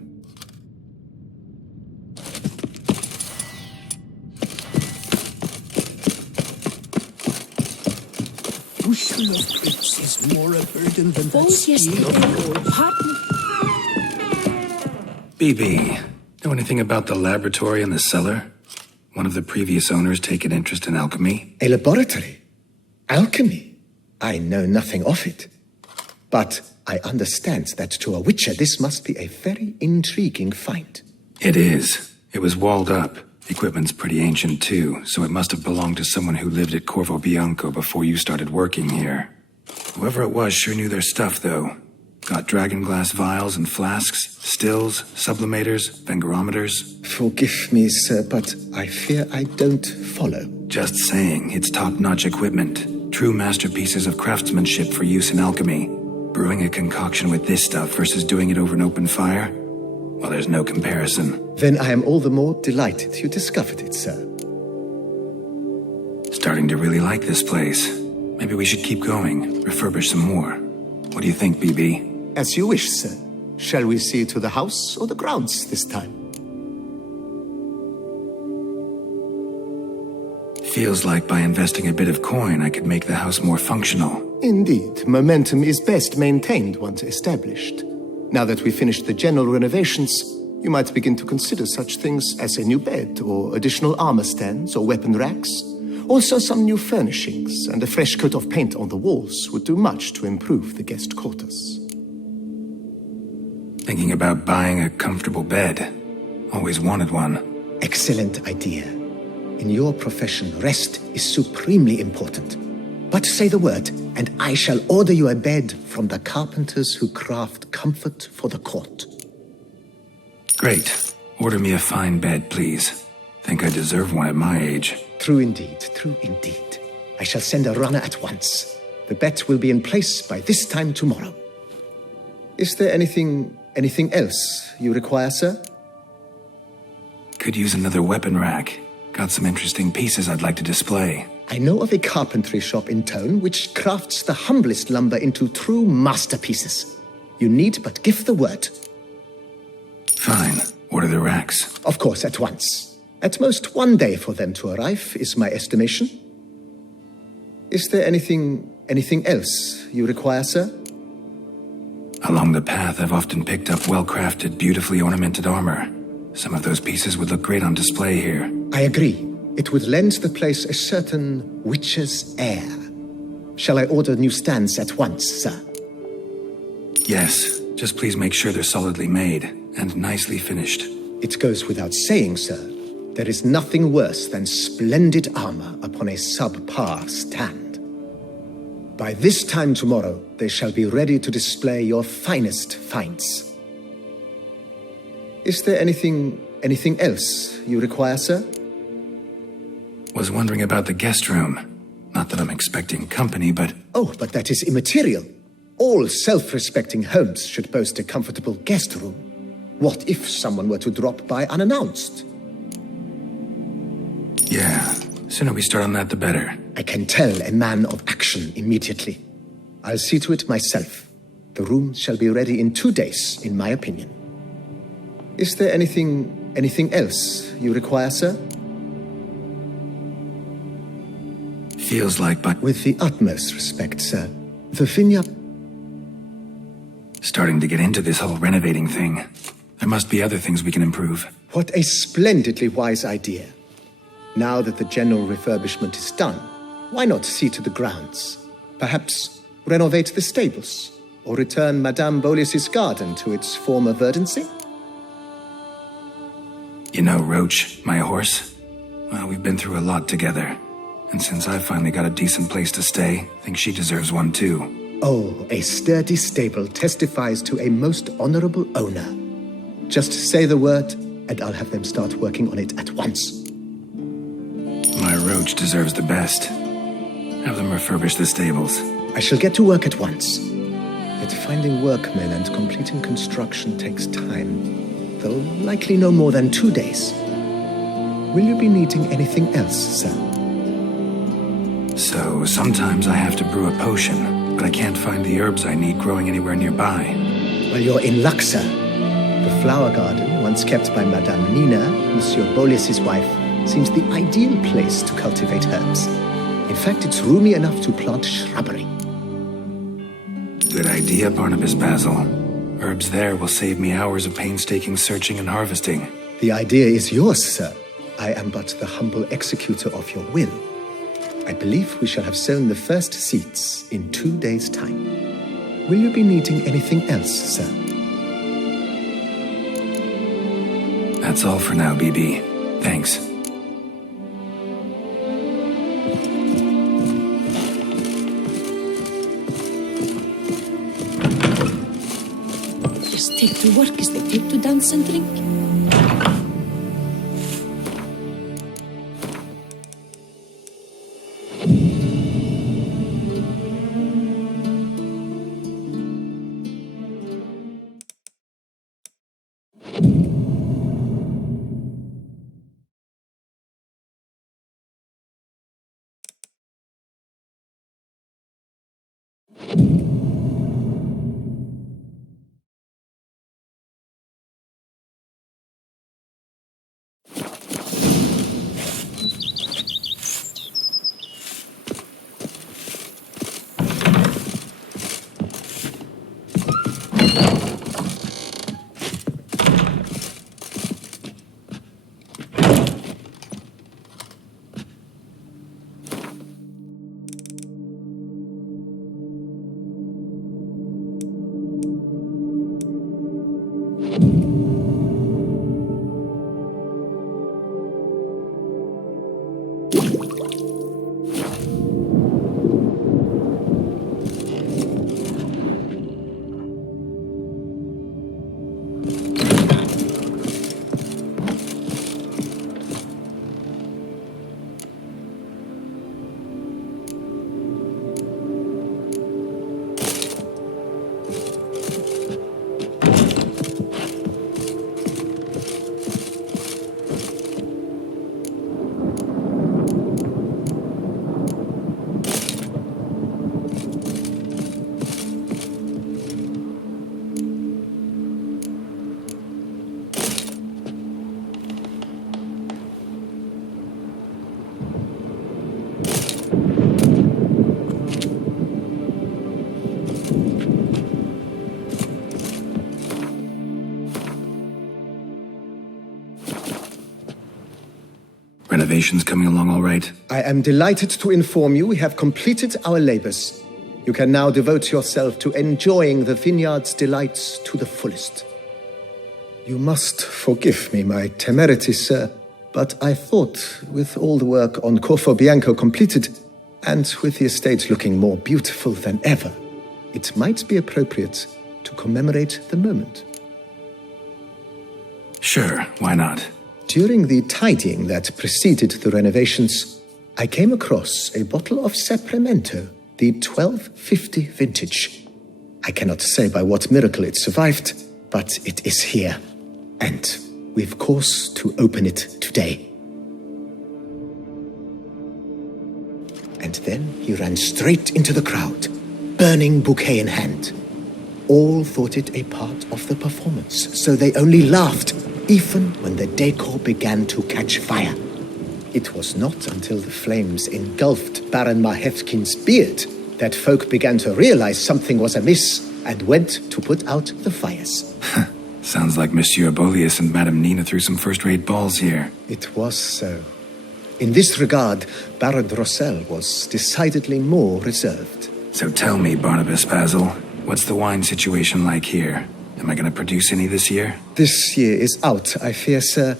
Bushel of grapes is more a burden than that Both steel of gold. Pardon? BB, know anything about the laboratory in the cellar? One of the previous owners take an interest in alchemy? A laboratory? Alchemy? I know nothing of it. But I understand that to a witcher this must be a very intriguing find. It is. It was walled up. Equipment's pretty ancient too, so it must have belonged to someone who lived at Corvo Bianco before you started working here. Whoever it was sure knew their stuff, though. Got dragon glass vials and flasks, stills, sublimators, vengarometers. Forgive me, sir, but I fear I don't follow. Just saying, it's top-notch equipment. True masterpieces of craftsmanship for use in alchemy. Brewing a concoction with this stuff versus doing it over an open fire? Well, there's no comparison. Then I am all the more delighted you discovered it, sir. Starting to really like this place. Maybe we should keep going, refurbish some more. What do you think, BB? As you wish, sir. Shall we see to the house or the grounds this time? Feels like by investing a bit of coin, I could make the house more functional. Indeed, momentum is best maintained once established. Now that we've finished the general renovations, you might begin to consider such things as a new bed, or additional armor stands, or weapon racks. Also, some new furnishings and a fresh coat of paint on the walls would do much to improve the guest quarters. Thinking about buying a comfortable bed. Always wanted one. Excellent idea. In your profession, rest is supremely important. But say the word, and I shall order you a bed from the carpenters who craft comfort for the court. Great. Order me a fine bed, please. Think I deserve one at my age. True indeed, true indeed. I shall send a runner at once. The bet will be in place by this time tomorrow. Is there anything else you require, sir? Could use another weapon rack. Got some interesting pieces I'd like to display. I know of a carpentry shop in town which crafts the humblest lumber into true masterpieces. You need but give the word. Fine. Order the racks. Of course, at once. At most 1 day for them to arrive, is my estimation. Is there anything else you require, sir? Along the path, I've often picked up well-crafted, beautifully ornamented armor. Some of those pieces would look great on display here. I agree. It would lend the place a certain witcher's air. Shall I order new stands at once, sir? Yes. Just please make sure they're solidly made and nicely finished. It goes without saying, sir. There is nothing worse than splendid armor upon a subpar stand. By this time tomorrow, they shall be ready to display your finest finds. Is there anything else you require, sir? Was wondering about the guest room. Not that I'm expecting company, but... Oh, but that is immaterial. All self-respecting homes should boast a comfortable guest room. What if someone were to drop by unannounced? Yeah, sooner we start on that, the better. I can tell a man of action immediately. I'll see to it myself. The room shall be ready in 2 days, in my opinion. Is there anything else you require, sir? Feels like, but... With the utmost respect, sir. The vineyard... Starting to get into this whole renovating thing. There must be other things we can improve. What a splendidly wise idea. Now that the general refurbishment is done, why not see to the grounds? Perhaps renovate the stables, or return Madame Bolis's garden to its former verdancy? You know, Roach, my horse? Well, we've been through a lot together. And since I finally got a decent place to stay, I think she deserves one too. Oh, a sturdy stable testifies to a most honorable owner. Just say the word, and I'll have them start working on it at once. My Roach deserves the best. Have them refurbish the stables. I shall get to work at once. Yet finding workmen and completing construction takes time, though likely no more than 2 days. Will you be needing anything else, sir? So, sometimes I have to brew a potion, but I can't find the herbs I need growing anywhere nearby. Well, you're in luck, sir. The flower garden, once kept by Madame Nina, Monsieur Bolis's wife, seems the ideal place to cultivate herbs. In fact, it's roomy enough to plant shrubbery. Good idea, Barnabas Basil. Herbs there will save me hours of painstaking searching and harvesting. The idea is yours, sir. I am but the humble executor of your will. I believe we shall have sown the first seeds in 2 days' time. Will you be needing anything else, sir? That's all for now, BB. Thanks. Just take to work as they take to dance and drink. Renovations coming along all right? I am delighted to inform you we have completed our labors. You can now devote yourself to enjoying the vineyard's delights to the fullest. You must forgive me my temerity, sir, but I thought, with all the work on Corfo Bianco completed, and with the estate looking more beautiful than ever, it might be appropriate to commemorate the moment. Sure, why not? During the tidying that preceded the renovations, I came across a bottle of Sapramento, the 1250 vintage. I cannot say by what miracle it survived, but it is here. And we've cause to open it today. And then he ran straight into the crowd, burning bouquet in hand. All thought it a part of the performance, so they only laughed, even when the decor began to catch fire. It was not until the flames engulfed Baron Mahevkin's beard that folk began to realize something was amiss and went to put out the fires. Sounds like Monsieur Bolius and Madame Nina threw some first-rate balls here. It was so. In this regard, Baron Rossel was decidedly more reserved. So tell me, Barnabas Basil, what's the wine situation like here? Am I going to produce any this year? This year is out, I fear, sir.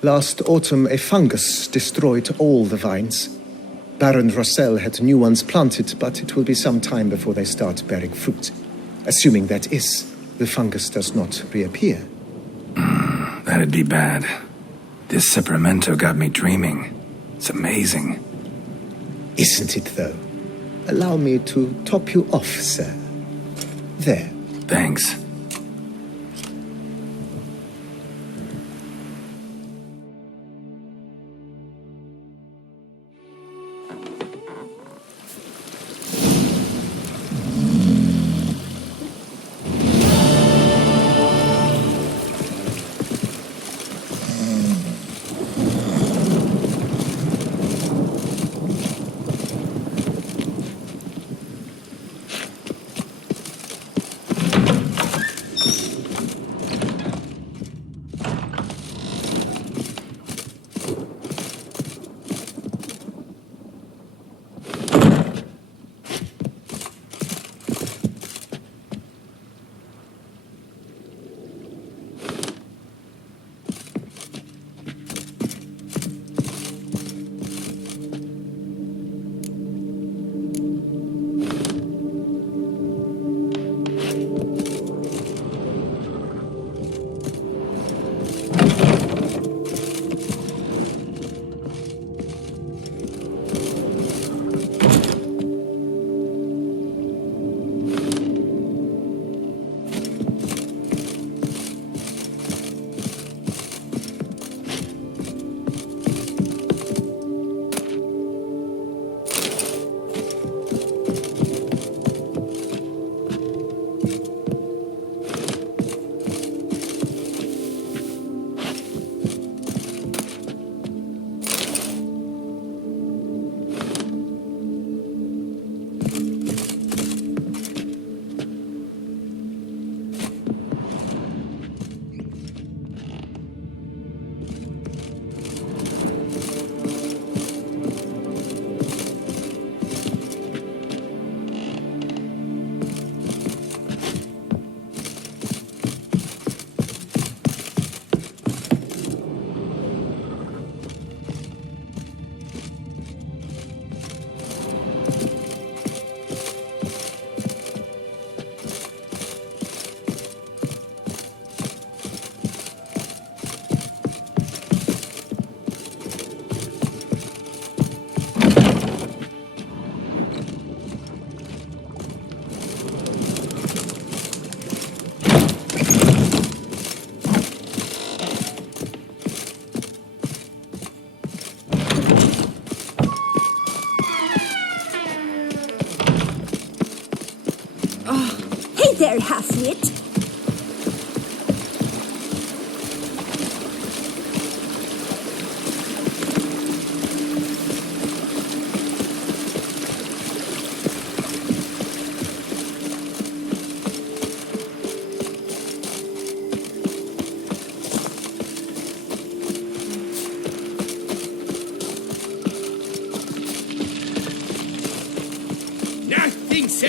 Last autumn, a fungus destroyed all the vines. Baron Rossel had new ones planted, but it will be some time before they start bearing fruit. Assuming that is, the fungus does not reappear. That'd be bad. This Sapramento got me dreaming. It's amazing. Isn't it, though? Allow me to top you off, sir. There. Thanks.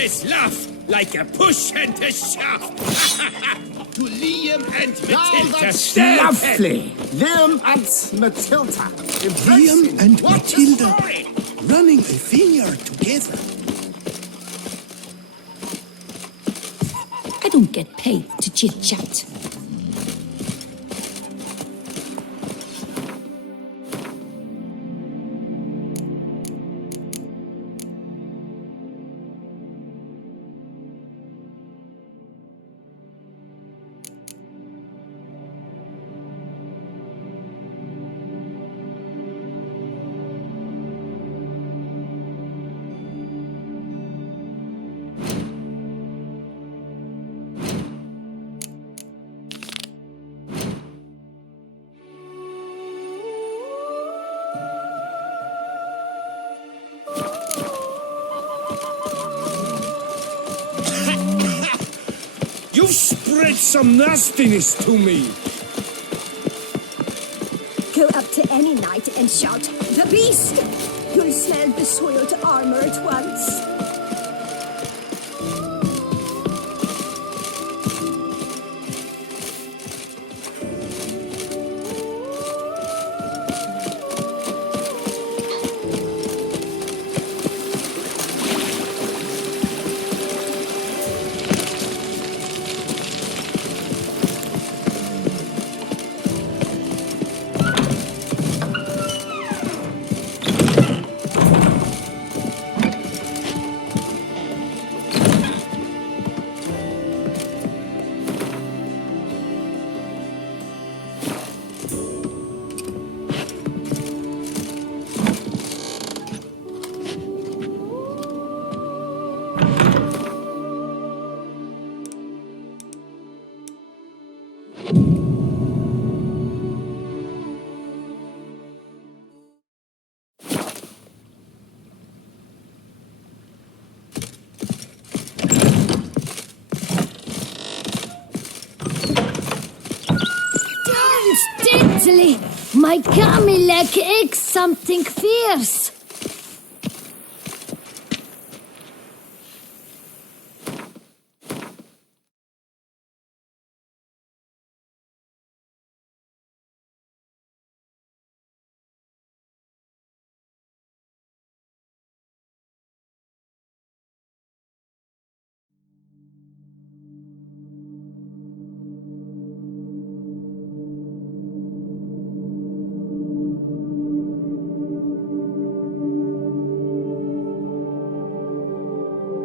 always laugh like a push and a shove. To Liam and Matilda. That's lovely. Liam and Matilda. Liam and Matilda running a vineyard together. I don't get paid to chit-chat. You spread some nastiness to me. Go up to any knight and shout, "The beast!" You'll smell the soiled armor at once. Steadily, my Camilek eggs something fierce.